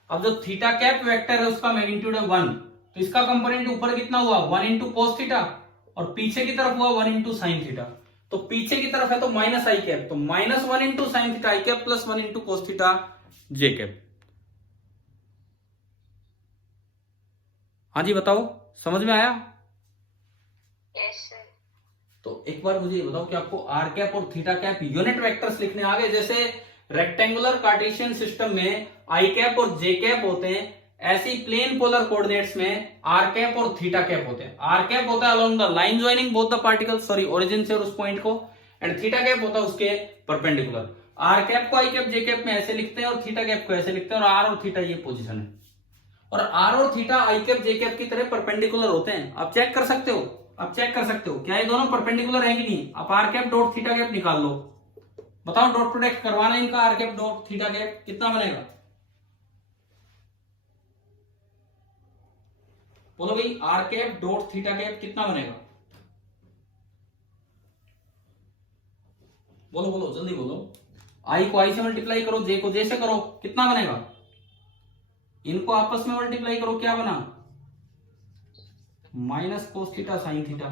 अब जो थीटा कैप वेक्टर है उसका मैग्नीट्यूड है 1, तो इसका कंपोनेंट ऊपर कितना हुआ? 1 इंटू कोस थीटा, और पीछे की तरफ हुआ 1 इंटू साइन थीटा। तो पीछे की तरफ है तो माइनस आई कैप, तो माइनस 1 इंटू साइन थीटा आई cap plus 1 into cos theta जे कैप। हाँ जी बताओ, समझ में आया? Yes, sir. तो एक बार मुझे ये बताओ कि आपको आर कैप और थीटा कैप यूनिट वेक्टर्स लिखने आ गए? जैसे रेक्टेंगुलर कार्टेशियन सिस्टम में आई कैप और जे कैप होते हैं, ऐसे ही प्लेन पोलर कोऑर्डिनेट्स में आर कैप और थीटा कैप होते हैं। आर कैप होता है along the line joining both the particles, sorry origin से और उस पॉइंट को, एंड थीटा कैप होता है उसके परपेंडिकुलर। आर कैप को आई कैप जे कैप में ऐसे लिखते हैं और थीटा कैप को ऐसे लिखते हैं, और आर और थीटा ये पोजीशन है। और आर और थीटा आई कैप जे कैप की तरह परपेंडिकुलर होते हैं। आप चेक कर सकते हो, आप चेक कर सकते हो क्या ये दोनों परपेंडिकुलर है कि नहीं। आप r cap dot theta cap निकाल लो, बताओ डॉट प्रोडक्ट करवाना इनका, r cap dot theta cap कितना बनेगा? बोलो भाई, r cap dot theta cap कितना बनेगा? बोलो बोलो जल्दी बोलो। आई को आई से मल्टीप्लाई करो, जे को जे से करो, कितना बनेगा? इनको आपस में मल्टीप्लाई करो, क्या बना? Minus cos theta sine theta.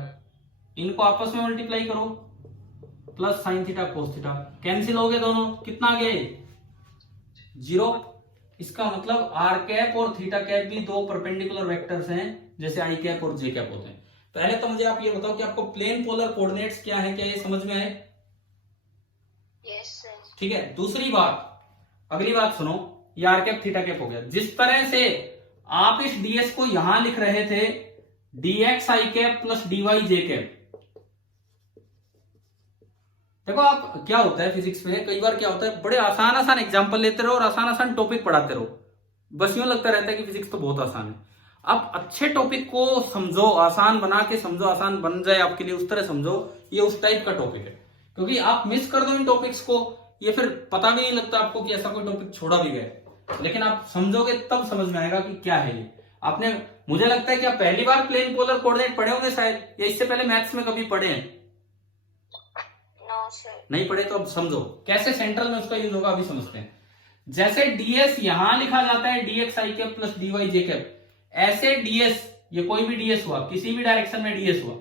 इनको आपस में मल्टीप्लाई करो, plus sine theta cos theta. Cancel हो गए दोनों, कितना आ गए? 0। इसका मतलब आर कैप और थीटा कैप भी दो परपेंडिकुलर वेक्टर्स हैं, जैसे आई कैप और जे कैप होते हैं। पहले तो मुझे आप ये बताओ कि आपको प्लेन पोलर कोऑर्डिनेट्स क्या है, क्या ये समझ में आए? Yes, sir. ठीक है, दूसरी बात, अगली बात सुनो, ये आर कैप थीटा कैप हो गया। जिस तरह से आप इस डीएस को यहां लिख रहे थे dx आई कैप प्लस dy जे कैप, देखो आप क्या होता है फिजिक्स में, कई बार क्या होता है, बड़े आसान आसान एग्जांपल लेते रहो और आसान आसान टॉपिक पढ़ाते रहो, बस यूं लगता रहता है कि फिजिक्स तो बहुत आसान है। आप अच्छे टॉपिक को समझो, आसान बना के समझो, आसान बन जाए आपके लिए, उस तरह समझो। ये उस टाइप का टॉपिक है, क्योंकि आप मिस कर दो इन टॉपिक्स को, ये फिर पता भी नहीं लगता आपको कि ऐसा कोई टॉपिक छोड़ा भी गया। लेकिन आप समझोगे तब समझ में आएगा कि क्या है ये। आपने, मुझे लगता है कि आप पहली बार प्लेन पोलर कोऑर्डिनेट पढ़े होंगे शायद, या इससे पहले मैथ्स में कभी पढ़े हैं? No, sir. नहीं पढ़े तो अब समझो कैसे सेंट्रल में उसका यूज होगा, अभी समझते हैं। जैसे ds यहां लिखा जाता है dx आई कैप प्लस dy जे कैप, ऐसे ds, ये कोई भी ds हुआ, किसी भी डायरेक्शन में ds हुआ,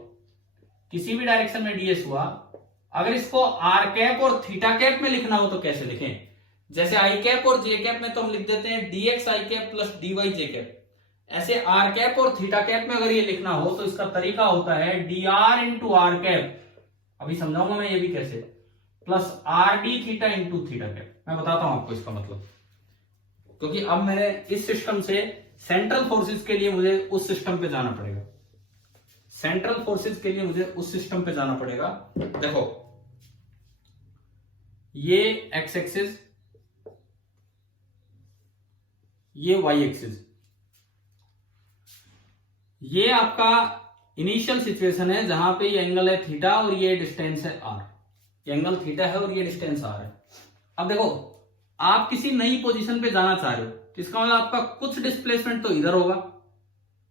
किसी भी डायरेक्शन में ds हुआ, अगर इसको आर कैप और थीटा कैप में लिखना हो तो कैसे लिखें? जैसे आई कैप और जे कैप में तो हम लिख देते हैं dx आई कैप प्लस dy जे कैप। ऐसे आर कैप और थीटा कैप में अगर ये लिखना हो तो इसका तरीका होता है dr इंटू आर कैप, अभी समझाऊंगा मैं ये भी कैसे, plus r d theta into theta cap. मैं बताता हूं आपको इसका मतलब, क्योंकि अब मैंने इस सिस्टम से सेंट्रल फोर्सेस के लिए मुझे उस सिस्टम पे जाना पड़ेगा, सेंट्रल फोर्सेस के लिए मुझे उस सिस्टम पे जाना पड़ेगा। देखो ये एक्स एक्सिस, ये वाई एक्सिस, ये आपका इनिशियल सिचुएशन है जहां पे ये एंगल है थीटा और ये डिस्टेंस है आर, ये एंगल थीटा है और ये डिस्टेंस आर है। अब देखो आप किसी नई पोजीशन पे जाना चाह रहे हो, तो इसका मतलब आपका कुछ डिस्प्लेसमेंट तो इधर होगा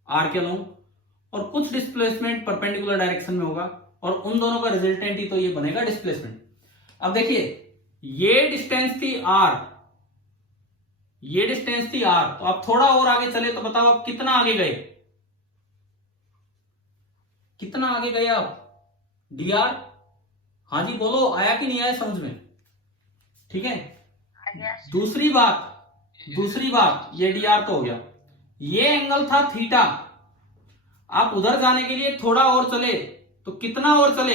आर के अलोंग, और कुछ डिस्प्लेसमेंट परपेंडिकुलर डायरेक्शन में होगा, और उन दोनों का रिजल्टेंट ही तो ये बनेगा डिस्प्लेसमेंट। अब देखिए ये डिस्टेंस थी आर, ये डिस्टेंस थी आर, तो आप थोड़ा और आगे चले तो बताओ आप कितना आगे गए, कितना आगे गए आप? dr, हाँ जी बोलो, आया कि नहीं आया समझ में? ठीक है, दूसरी बात ये dr तो हो गया, ये एंगल था थीटा, आप उधर जाने के लिए थोड़ा और चले तो कितना और चले?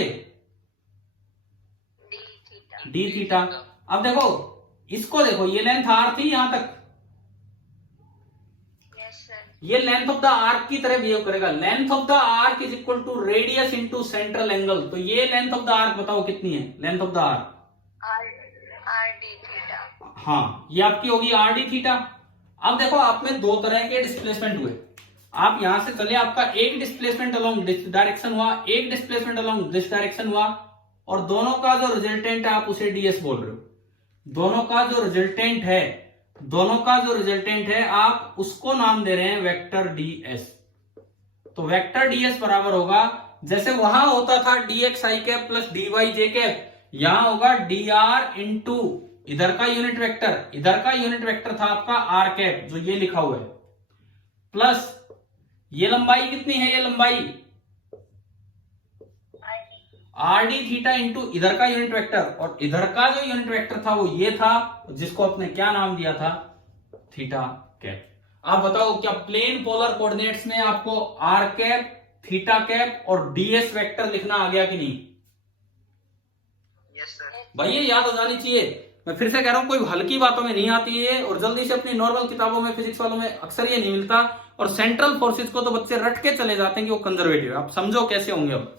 D theta. d theta. अब देखो इसको देखो, ये लेंथ आर थी यहां तक, Yes, sir. ये लेंथ ऑफ द आर्क की तरह बिहेव करेगा। Length of the arc is equal to radius into central angle. तो ये लेंथ ऑफ द आर्क बताओ कितनी है, length of the arc? RD theta. हाँ, ये आपकी होगी आर डी थीटा। अब देखो, आप में दो तरह के डिस्प्लेसमेंट हुए। आप यहां से चले, आपका एक डिस्प्लेसमेंट अलोंग दिस डायरेक्शन हुआ, एक डिस्प्लेसमेंट अलोंग दिस डायरेक्शन हुआ, और दोनों का जो रिजल्टेंट है आप उसे डीएस बोल रहे हो। दोनों का जो रिजल्टेंट है आप उसको नाम दे रहे हैं वेक्टर डीएस। तो वेक्टर डीएस बराबर होगा, जैसे वहां होता था dx i cap plus dy j cap, यहां होगा dr इंटू इधर का यूनिट वेक्टर, इधर का यूनिट वेक्टर था आपका r कैप जो ये लिखा हुआ है, प्लस ये लंबाई कितनी है, ये लंबाई आर डी थीटा इंटू इधर का यूनिट वेक्टर, और इधर का जो यूनिट वेक्टर था वो ये था, जिसको आपने क्या नाम दिया था, थीटा कैप। आप बताओ, क्या प्लेन पोलर कोऑर्डिनेट्स में आपको आर कैप, थीटा कैप और डीएस वेक्टर लिखना आ गया कि नहीं? Yes, sir. भाई ये याद हो जानी चाहिए। मैं फिर से कह रहा हूं, कोई हल्की बातों में नहीं आती है, और जल्दी से अपनी नॉर्मल किताबों में, फिजिक्स वालों में अक्सर ये नहीं मिलता। और सेंट्रल फोर्सेस को तो बच्चे रट के चले जाते हैं कि वो कंजर्वेटिव है। आप समझो कैसे होंगे। अब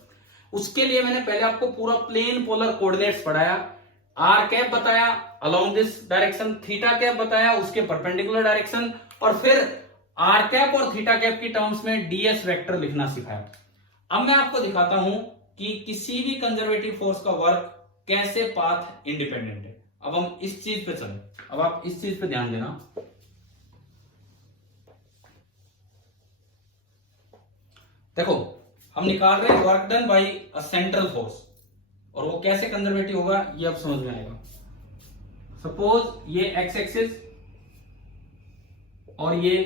उसके लिए मैंने पहले आपको पूरा प्लेन पोलर कोऑर्डिनेट्स पढ़ाया, आर कैप बताया along this direction, theta cap बताया उसके परपेंडिकुलर डायरेक्शन, और फिर आर कैप और थीटा कैप की टर्म्स में डीएस वेक्टर लिखना सिखाया। अब मैं आपको दिखाता हूं कि किसी भी कंजर्वेटिव फोर्स का वर्क कैसे पाथ इंडिपेंडेंट है। अब हम इस चीज पे चलें। अब आप इस चीज पे ध्यान देना। देखो, हम निकाल रहे हैं work done by a central force, और वो कैसे कंजर्वेटिव होगा ये अब समझ में आएगा। सपोज ये एक्स एक्सिस और ये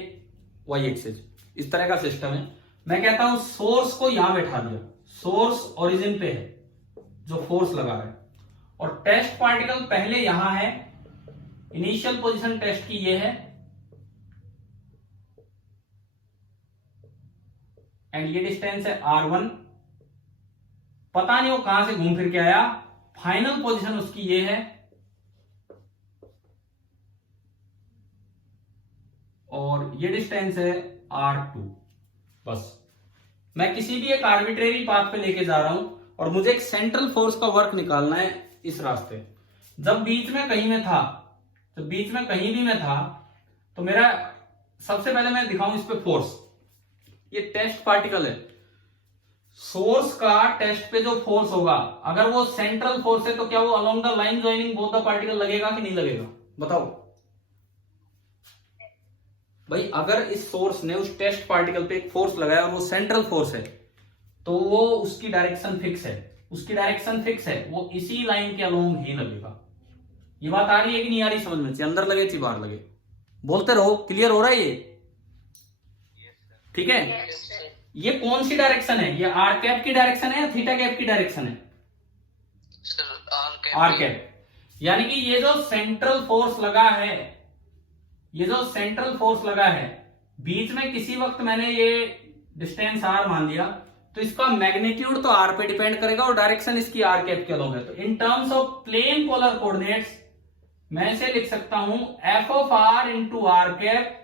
वाई एक्सिस, इस तरह का सिस्टम है। मैं कहता हूं सोर्स को यहां बैठा दिया, सोर्स ओरिजिन पे है जो फोर्स लगा रहा है, और टेस्ट पार्टिकल पहले यहां है, इनिशियल पोजीशन टेस्ट की ये है, एंड ये डिस्टेंस है r1। पता नहीं वो कहां से घूम फिर के आया, फाइनल पोजीशन उसकी ये है, और ये डिस्टेंस है r2। बस मैं किसी भी एक आर्बिट्रेरी पाथ पे लेके जा रहा हूं, और मुझे एक सेंट्रल फोर्स का वर्क निकालना है इस रास्ते। जब बीच में कहीं में था, तो बीच में कहीं भी में था, तो मेरा सबसे पहले मैं दिखाऊं इस पे फोर्स। ये टेस्ट पार्टिकल है, सोर्स का टेस्ट पे जो फोर्स होगा, अगर वो सेंट्रल फोर्स है तो क्या वो along the line joining both the particle लगेगा कि नहीं लगेगा? बताओ भाई। अगर इस सोर्स ने उस टेस्ट पार्टिकल पे एक फोर्स लगाया और वो सेंट्रल फोर्स है, तो वो उसकी डायरेक्शन फिक्स है, उसकी डायरेक्शन फिक्स है, वो इसी लाइन के अलोंग ही लगेगा। ये बात आ रही है कि नहीं आ रही समझ में? चाहे अंदर लगे चाहे बाहर लगे, बोलते रहो। क्लियर हो रहा है ये? ठीक है। Yes, sir. ये कौन सी डायरेक्शन है? ये आर कैप की डायरेक्शन है या थीटा कैप की डायरेक्शन है? Sir, R cap. R cap. यानी कि ये जो सेंट्रल फोर्स लगा है, ये जो सेंट्रल फोर्स लगा है, बीच में किसी वक्त मैंने ये डिस्टेंस आर मान लिया, तो इसका मैग्नीट्यूड तो आर पे डिपेंड करेगा और डायरेक्शन इसकी आर कैप के अलोंग है। तो in terms of plane polar coordinates मैं इसे लिख सकता हूं F of r into r cap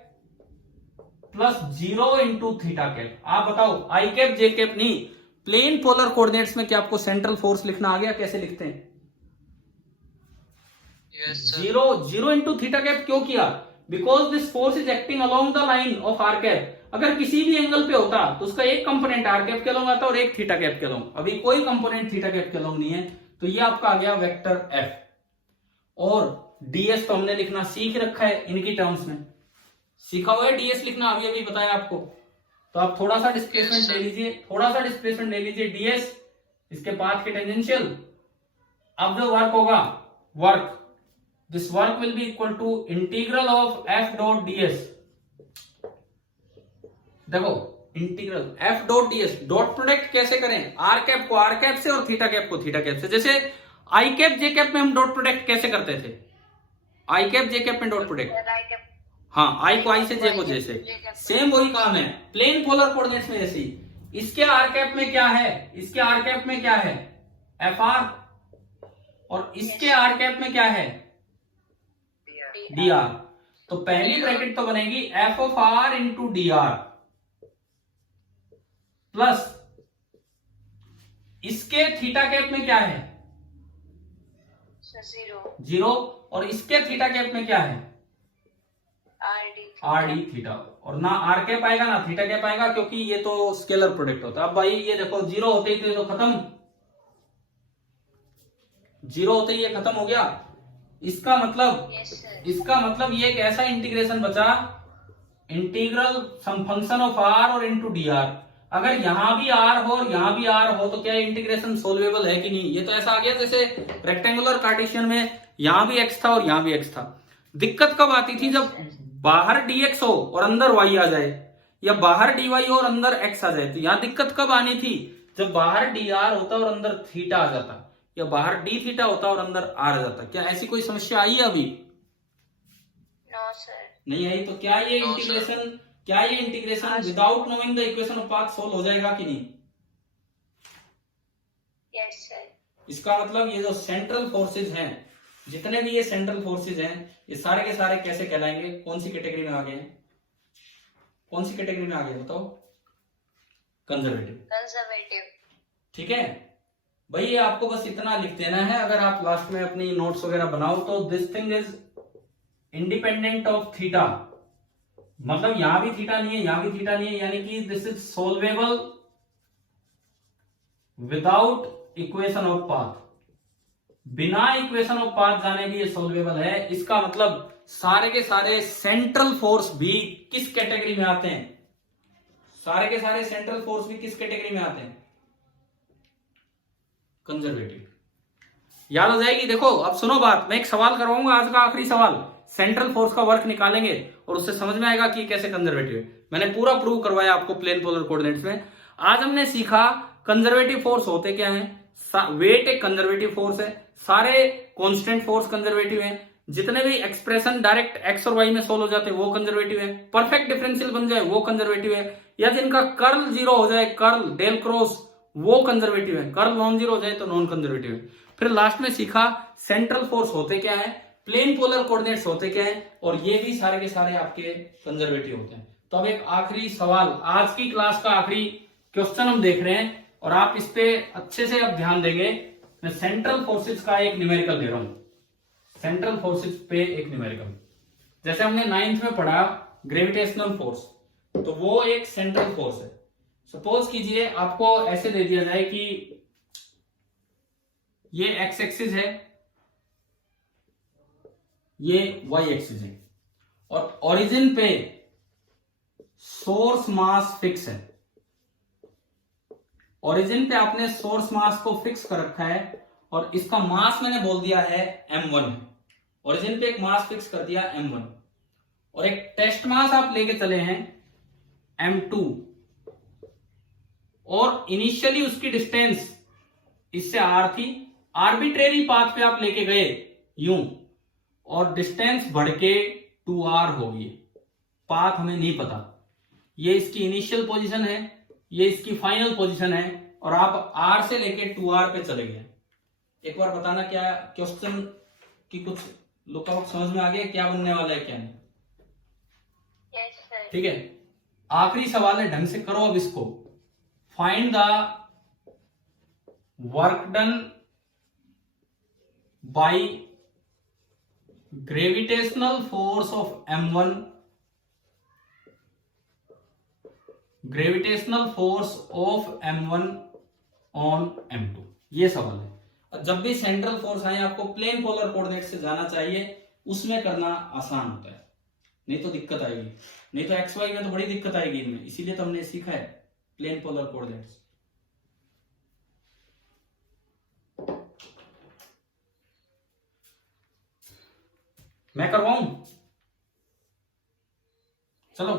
plus 0 into theta cap. आप बताओ, आई कैप जे कैप नहीं, प्लेन पोलर कोऑर्डिनेट्स में क्या आपको सेंट्रल फोर्स लिखना आ गया? कैसे लिखते हैं? Yes, sir. 0 into theta cap क्यों किया? Because this force is acting along the line of r cap. अगर किसी भी एंगल पे होता तो उसका एक कंपोनेंट आर कैप के अलोंग आता और एक थीटा कैप के अलोंग। अभी कोई कंपोनेंट थीटा कैप के अलोंग नहीं है, तो ये आपका आ गया वेक्टर एफ। और डीएस तो हमने लिखना सीख रखा है, इनकी टर्म्स में सीखा हुआ है डीएस लिखना, अभी अभी बताया आपको। तो आप थोड़ा सा डिस्प्लेसमेंट ले लीजिए, थोड़ा सा डिस्प्लेसमेंट ले लीजिए, डीएस इसके पाथ के टेंजेंशियल। अब जो वर्क होगा, work, this work will be equal to integral of F dot DS. देखो, integral F dot DS, dot product कैसे करें? आर कैप को आर कैप से और थीटा कैप को थीटा कैप से। जैसे आई कैप जे कैप में हम डॉट प्रोडक्ट कैसे करते थे? आई कैप जे कैप में डॉट प्रोडक्ट, हाँ, आई को आई से, जे को जे से, सेम वही काम है प्लेन पोलर कोऑर्डिनेट्स में। ऐसे ही इसके आर कैप में क्या है? इसके आर कैप में क्या है? F r. और इसके आर कैप में क्या है? D r. तो पहली ब्रैकेट तो बनेगी F of r into d r plus इसके थीटा कैप में क्या है? Sir 0 zero. और इसके थीटा कैप में क्या है? R d theta. और ना आर कैप आएगा ना थीटा कैप आएगा, क्योंकि ये तो स्केलर प्रोडक्ट होता है। अब भाई ये देखो, जीरो होते ही तो खत्म, जीरो होते ही ये खत्म हो गया। इसका मतलब यस सर इसका मतलब ये एक ऐसा इंटीग्रेशन बचा, integral some function of r और इनटू डी आर। अगर यहां भी आर हो और यहां भी आर हो तो क्या इंटीग्रेशन सोल्वेबल है कि नहीं? ये तो ऐसा आ गया जैसे रेक्टेंगुलर कार्टेशियन में यहां भी एक्स था और यहां भी एक्स था। दिक्कत कब आती थी? जब बाहर dx हो और अंदर y आ जाए, या बाहर dy हो और अंदर x आ जाए। तो यहां दिक्कत कब आनी थी? जब बाहर dr होता और अंदर थीटा आ जाता, या बाहर d थीटा होता और अंदर r आ जाता। क्या ऐसी कोई समस्या आई है अभी? नो सर नहीं आई। तो क्या ये No, integration without knowing the equation of path solve हो जाएगा कि नहीं? यस सर इसका मतलब ये जो सेंट्रल फोर्सेज हैं, जितने भी ये सेंट्रल फोर्सेज हैं, ये सारे के सारे कैसे कहलाएंगे? कौन सी कैटेगरी में आ गए हैं? कौन सी कैटेगरी में आ गए बताओ? कंजर्वेटिव। ठीक है भाई, ये आपको बस इतना लिख देना है। अगर आप लास्ट में अपनी नोट्स वगैरह बनाओ तो this thing is independent of theta, मतलब यहां भी थीटा नहीं है, यहां भी थीटा नहीं है, यानी कि this is solvable without equation of path. बिना इक्वेशन ऑफ पाथ जाने भी ये सोल्वेबल है। इसका मतलब सारे के सारे सेंट्रल फोर्स भी किस कैटेगरी में आते हैं? सारे के सारे सेंट्रल फोर्स भी किस कैटेगरी में आते हैं? कंजर्वेटिव। याद हो जाएगी। देखो अब सुनो बात, मैं एक सवाल करवाऊंगा, आज का आखिरी सवाल। सेंट्रल फोर्स का वर्क निकालेंगे और उससे समझ में आएगा कि कैसे कंजर्वेटिव है। मैंने पूरा प्रूव करवाया आपको प्लेन पोलर कोऑर्डिनेट्स में। आज हमने सीखा कंजर्वेटिव फोर्स होते क्या है। वेट एक कंजर्वेटिव फोर्स है, सारे कांस्टेंट फोर्स कंजर्वेटिव हैं, जितने भी एक्सप्रेशन डायरेक्ट एक्स और वाई में सोल्व हो जाते हैं वो कंजर्वेटिव है, परफेक्ट डिफरेंशियल बन जाए वो कंजर्वेटिव है, या जिनका कर्ल जीरो हो जाए, कर्ल डेल क्रॉस, वो कंजर्वेटिव है, कर्ल नॉन जीरो हो जाए तो नॉन कंजर्वेटिव है। फिर लास्ट में सीखा सेंट्रल फोर्स होते क्या है, प्लेन पोलर कोऑर्डिनेट्स होते क्या है, और ये भी सारे के सारे आपके कंजर्वेटिव होते हैं। तो अब एक आखिरी सवाल, आज की क्लास का आखिरी क्वेश्चन हम देख रहे हैं, और आप इस पे अच्छे से अब ध्यान देंगे। मैं सेंट्रल फोर्सेज का एक न्यूमेरिकल दे रहा हूं, सेंट्रल फोर्सेज पे एक न्यूमेरिकल। जैसे हमने 9th में पढ़ा ग्रेविटेशनल फोर्स, तो वो एक सेंट्रल फोर्स है। सपोज कीजिए आपको ऐसे दे दिया जाए कि ये एक्स एक्सिस है, ये वाई एक्सिस है, और ओरिजिन पे सोर्स मास फिक्स है। ओरिजिन पे आपने सोर्स मास को फिक्स कर रखा है, और इसका मास मैंने बोल दिया है m1 है। ओरिजिन पे एक मास फिक्स कर दिया m1, और एक टेस्ट मास आप लेके चले हैं m2, और इनिशियली उसकी डिस्टेंस इससे r थी, आर्बिट्रेरी पाथ पे आप लेके गए यूं, और डिस्टेंस बढ़ के 2r होगी। पाथ हमें नहीं पता, ये इसकी इनिशियल पोजीशन है, ये इसकी फाइनल पोजीशन है, और आप r से लेके 2r पे चले गए। एक बार बताना क्या क्वेश्चन की कुछ लुकआउट समझ में आ गया, क्या बनने वाला है क्या नहीं? यस सर ठीक है, आखिरी सवाल है, ढंग से करो अब इसको। Find the work done by gravitational force of m1, gravitational force of m1 on m2। ये सवाल है। जब भी सेंट्रल फोर्स आए आपको प्लेन पोलर कोऑर्डिनेट से जाना चाहिए, उसमें करना आसान होता है, नहीं तो दिक्कत आएगी। नहीं तो एक्स वाई में तो बड़ी दिक्कत आएगी इनमें, इसीलिए तो हमने सीखा है प्लेन पोलर कोऑर्डिनेट्स। मैं करवाऊं? चलो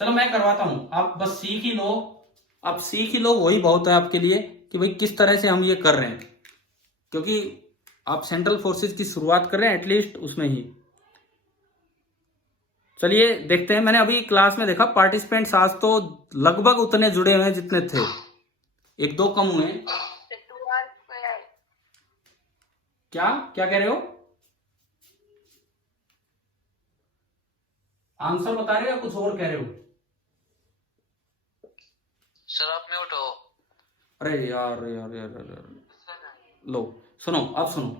चलो मैं करवाता हूं, आप बस सीख ही लो, आप सीख ही लो, वही बहुत है आपके लिए कि भाई किस तरह से हम ये कर रहे हैं, क्योंकि आप सेंट्रल फोर्सेज की शुरुआत कर रहे हैं एटलीस्ट उसमें ही। चलिए देखते हैं। मैंने अभी क्लास में देखा पार्टिसिपेंट्स आज तो लगभग उतने जुड़े हुए हैं जितने थे, एक दो कम हुए। क्या क्या कह रहे हो? आंसर बता रहे हो या कुछ और कह रहे हो? सर आप म्यूट हो। अरे यार यार यार यार, यार। लो सुनो, अब सुनो,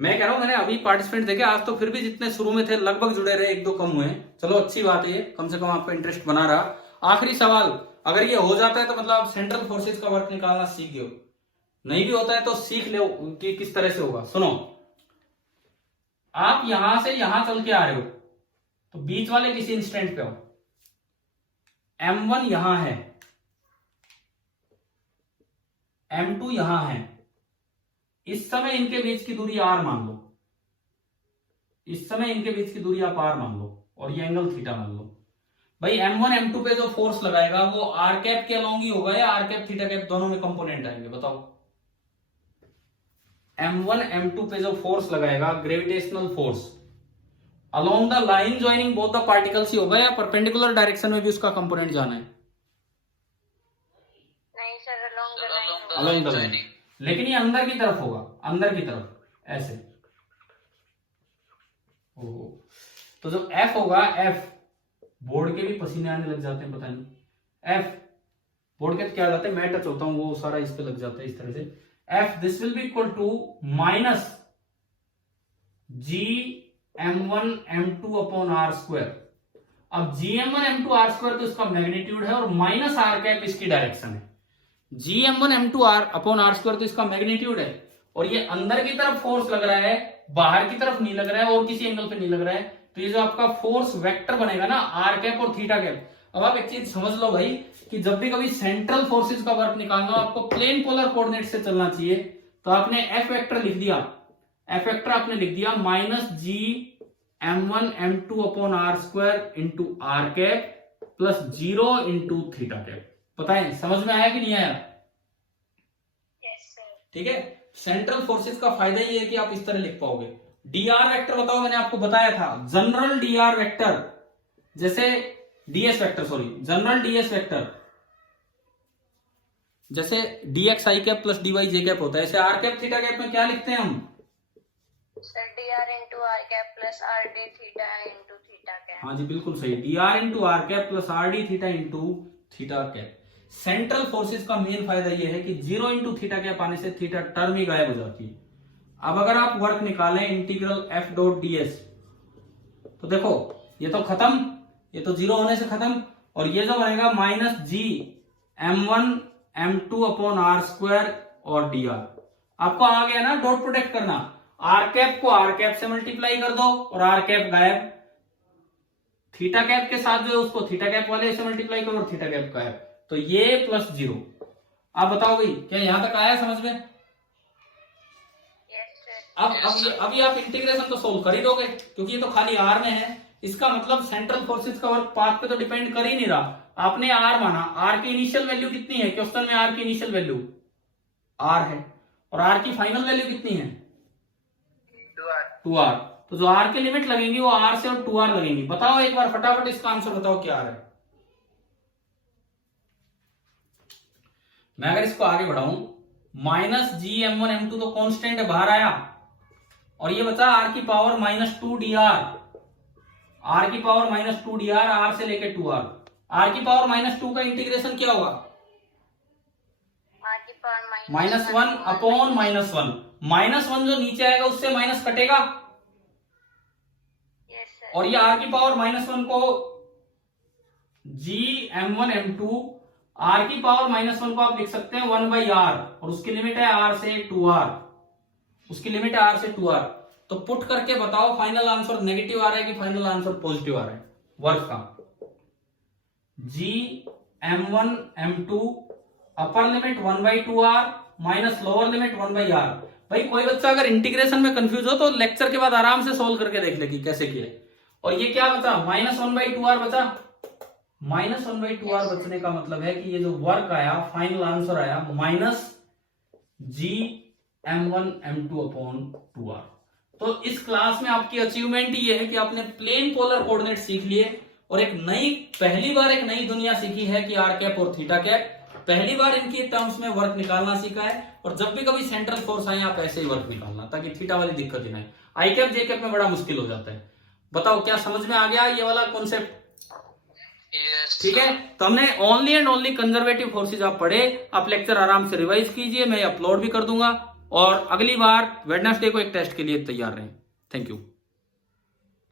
मैं कह रहा हूं मैंने अभी पार्टिसिपेंट देखे, आज तो फिर भी जितने शुरू में थे लगभग जुड़े रहे, एक दो कम हुए। चलो अच्छी बात है, ये कम से कम आपका इंटरेस्ट बना रहा। आखिरी सवाल, अगर ये हो जाता है तो मतलब आप सेंट्रल फोर्सेज का वर्क निकालना सीख गए हो, नहीं भी होता है तो सीख लो कि किस तरह से होगा। सुनो, आप यहां से यहां चल के आ रहे हो, तो बीच वाले किसी इंस्टेंट पे हो, M1 यहां है, M2 यहां है, इस समय इनके बीच की दूरी r मान लो, इस समय इनके बीच की दूरी आप r मान लो, और ये एंगल थीटा मान लो। भाई M1 M2 पे जो फोर्स लगाएगा वो r कैप के अलोंग ही होगा या r कैप थीटा कैप दोनों में कंपोनेंट आएंगे, बताओ? M1 M2 पे जो फोर्स लगाएगा gravitational force along the line joining both the particles ही होगा या परपेंडिकुलर डायरेक्शन में भी उसका कंपोनेंट जाना है? नहीं सर, along the line होगा। अलोंग द लाइन, लेकिन ये अंदर की तरफ होगा, अंदर की तरफ ऐसे। ओहो, तो जो F होगा, F बोर्ड के भी पसीने आने लग जाते हैं, पता नहीं। F बोर्ड के तो क्या जाते हैं, मैं टच होता हूं वो सारा इस पे लग जाता है इस तरह से। F this will be equal to minus G M1 M2 upon R square. अब G M1 M2 R square तो इसका मैग्नीट्यूड है और माइनस R कैप इसकी डायरेक्शन है। G M1 M2 R upon R square तो इसका मैग्नीट्यूड है, और ये अंदर की तरफ फोर्स लग रहा है, बाहर की तरफ नहीं लग रहा है और किसी एंगल पे नहीं लग रहा है, तो ये जो आपका फोर्स वेक्टर बनेगा ना, R कैप और थीटा कैप। अब आप एक चीज समझ लो भाई, कि जब भी कभी सेंट्रल फोर्सेज का वर्क निकालना हो आपको प्लेन पोलर कोऑर्डिनेट से चलना चाहिए। तो आपने F वेक्टर लिख दिया, F वेक्टर आपने लिख दिया minus G M1 M2 upon R square into R cap plus 0 into theta cap. बताएं समझ में आया कि नहीं आया? Yes sir। ठीक है, सेंट्रल फोर्सेज का फायदा ये है कि आप इस तरह लिख पाओगे। dr वेक्टर बताओ, मैंने आपको बताया था जनरल dr वेक्टर, जैसे ds vector, sorry general ds vector, जैसे dx i cap plus dy j cap होता है, ऐसे r कैप थीटा कैप में क्या लिखते हैं हम? Sir dr into r cap plus rd theta into theta cap। हाँ जी बिल्कुल सही, dr into r cap plus r d theta into theta cap. Central forces का मेन फायदा यह है कि 0 इंटू थीटा कैप आने से थीटा टर्म ही गायब हो जाती है। अब अगर आप वर्क निकालें इंटीग्रल एफ डॉट ds, तो देखो ये तो खत्म, ये तो 0 होने से खत्म, और ये जो बनेगा minus G M1 M2 upon R square और dr। आपको आ गया ना डॉट प्रोडक्ट करना, आर कैप को आर कैप से मल्टीप्लाई कर दो और आर कैप गायब, थीटा कैप के साथ जो है उसको थीटा कैप वाले से मल्टीप्लाई करो और थीटा कैप गायब, तो ये प्लस 0। आप बताओ भाई क्या यहां तक आया समझ में? Yes sir। अब ये आप इंटीग्रेशन तो सोल्व कर ही दोगे क्योंकि ये तो खाली आर में है। इसका मतलब सेंट्रल फोर्सेज का वर्क पाथ पे तो डिपेंड कर ही नहीं रहा, आपने आर माना। आर की इनिशियल वैल्यू कितनी है क्वेश्चन में? आर की इनिशियल वैल्यू आर है, और आर की फाइनल वैल्यू कितनी है? 2r। तो जो r के लिमिट लगेंगी वो r से और 2r लगेंगी। बताओ एक बार फटाफट इसका आंसर बताओ क्या है। मैं अगर इसको आगे बढ़ाऊं, माइनस G M1 M2 तो कांस्टेंट है, बाहर आया, और ये बचा r की पावर माइनस 2 dr, r की पावर माइनस 2 dr, r से लेके 2r। r की पावर माइनस 2 का इंटीग्रेशन क्या होगा? r की power minus 1 upon minus 1। Minus 1 जो नीचे आएगा उससे माइनस कटेगा, Yes sir। और ये r की पावर माइनस 1 को G M1 M2, r की पावर माइनस 1 को आप लिख सकते हैं 1 बाई आर, और उसकी लिमिट है r से 2r, उसकी लिमिट है r से 2r। तो पुट करके बताओ फाइनल आंसर नेगेटिव आ रहा है कि फाइनल आंसर पॉजिटिव आ रहा है वर्क का? G M1 M2 upper limit 1 by 2r minus lower limit 1 by r. भाई कोई बच्चा अगर इंटीग्रेशन में कंफ्यूज हो तो लेक्चर के बाद आराम से सोल्व करके देख लेगी कैसे किया। और ये क्या बचा? माइनस 1 बाई 2r बचा। माइनस 1 बाई 2r बचने का मतलब है कि ये जो वर्क आया, फाइनल आंसर आया minus G M1 M2 upon 2r। तो इस क्लास में आपकी अचीवमेंट ये है कि आपने प्लेन पोलर कोऑर्डिनेट सीख लिए और एक नई, पहली बार एक नई दुनिया सीखी है कि आर कैप और थीटा कैप, पहली बार इनकी टर्म्स में वर्क निकालना सीखा है। और जब भी कभी सेंट्रल फोर्स आए आप ऐसे ही वर्क निकालना ताकि थीटा वाली दिक्कत ही ना आए। आई कैप जे कैप में बड़ा मुश्किल हो जाता है। बताओ क्या समझ में आ गया ये वाला कॉन्सेप्ट? Yes. ठीक है, तो हमने only and only conservative forces आप पढ़े। आप लेक्चर आराम से रिवाइज कीजिए, मैं अपलोड भी कर दूंगा, और अगली बार वेडनेसडे को एक टेस्ट के लिए तैयार रहें। Thank you.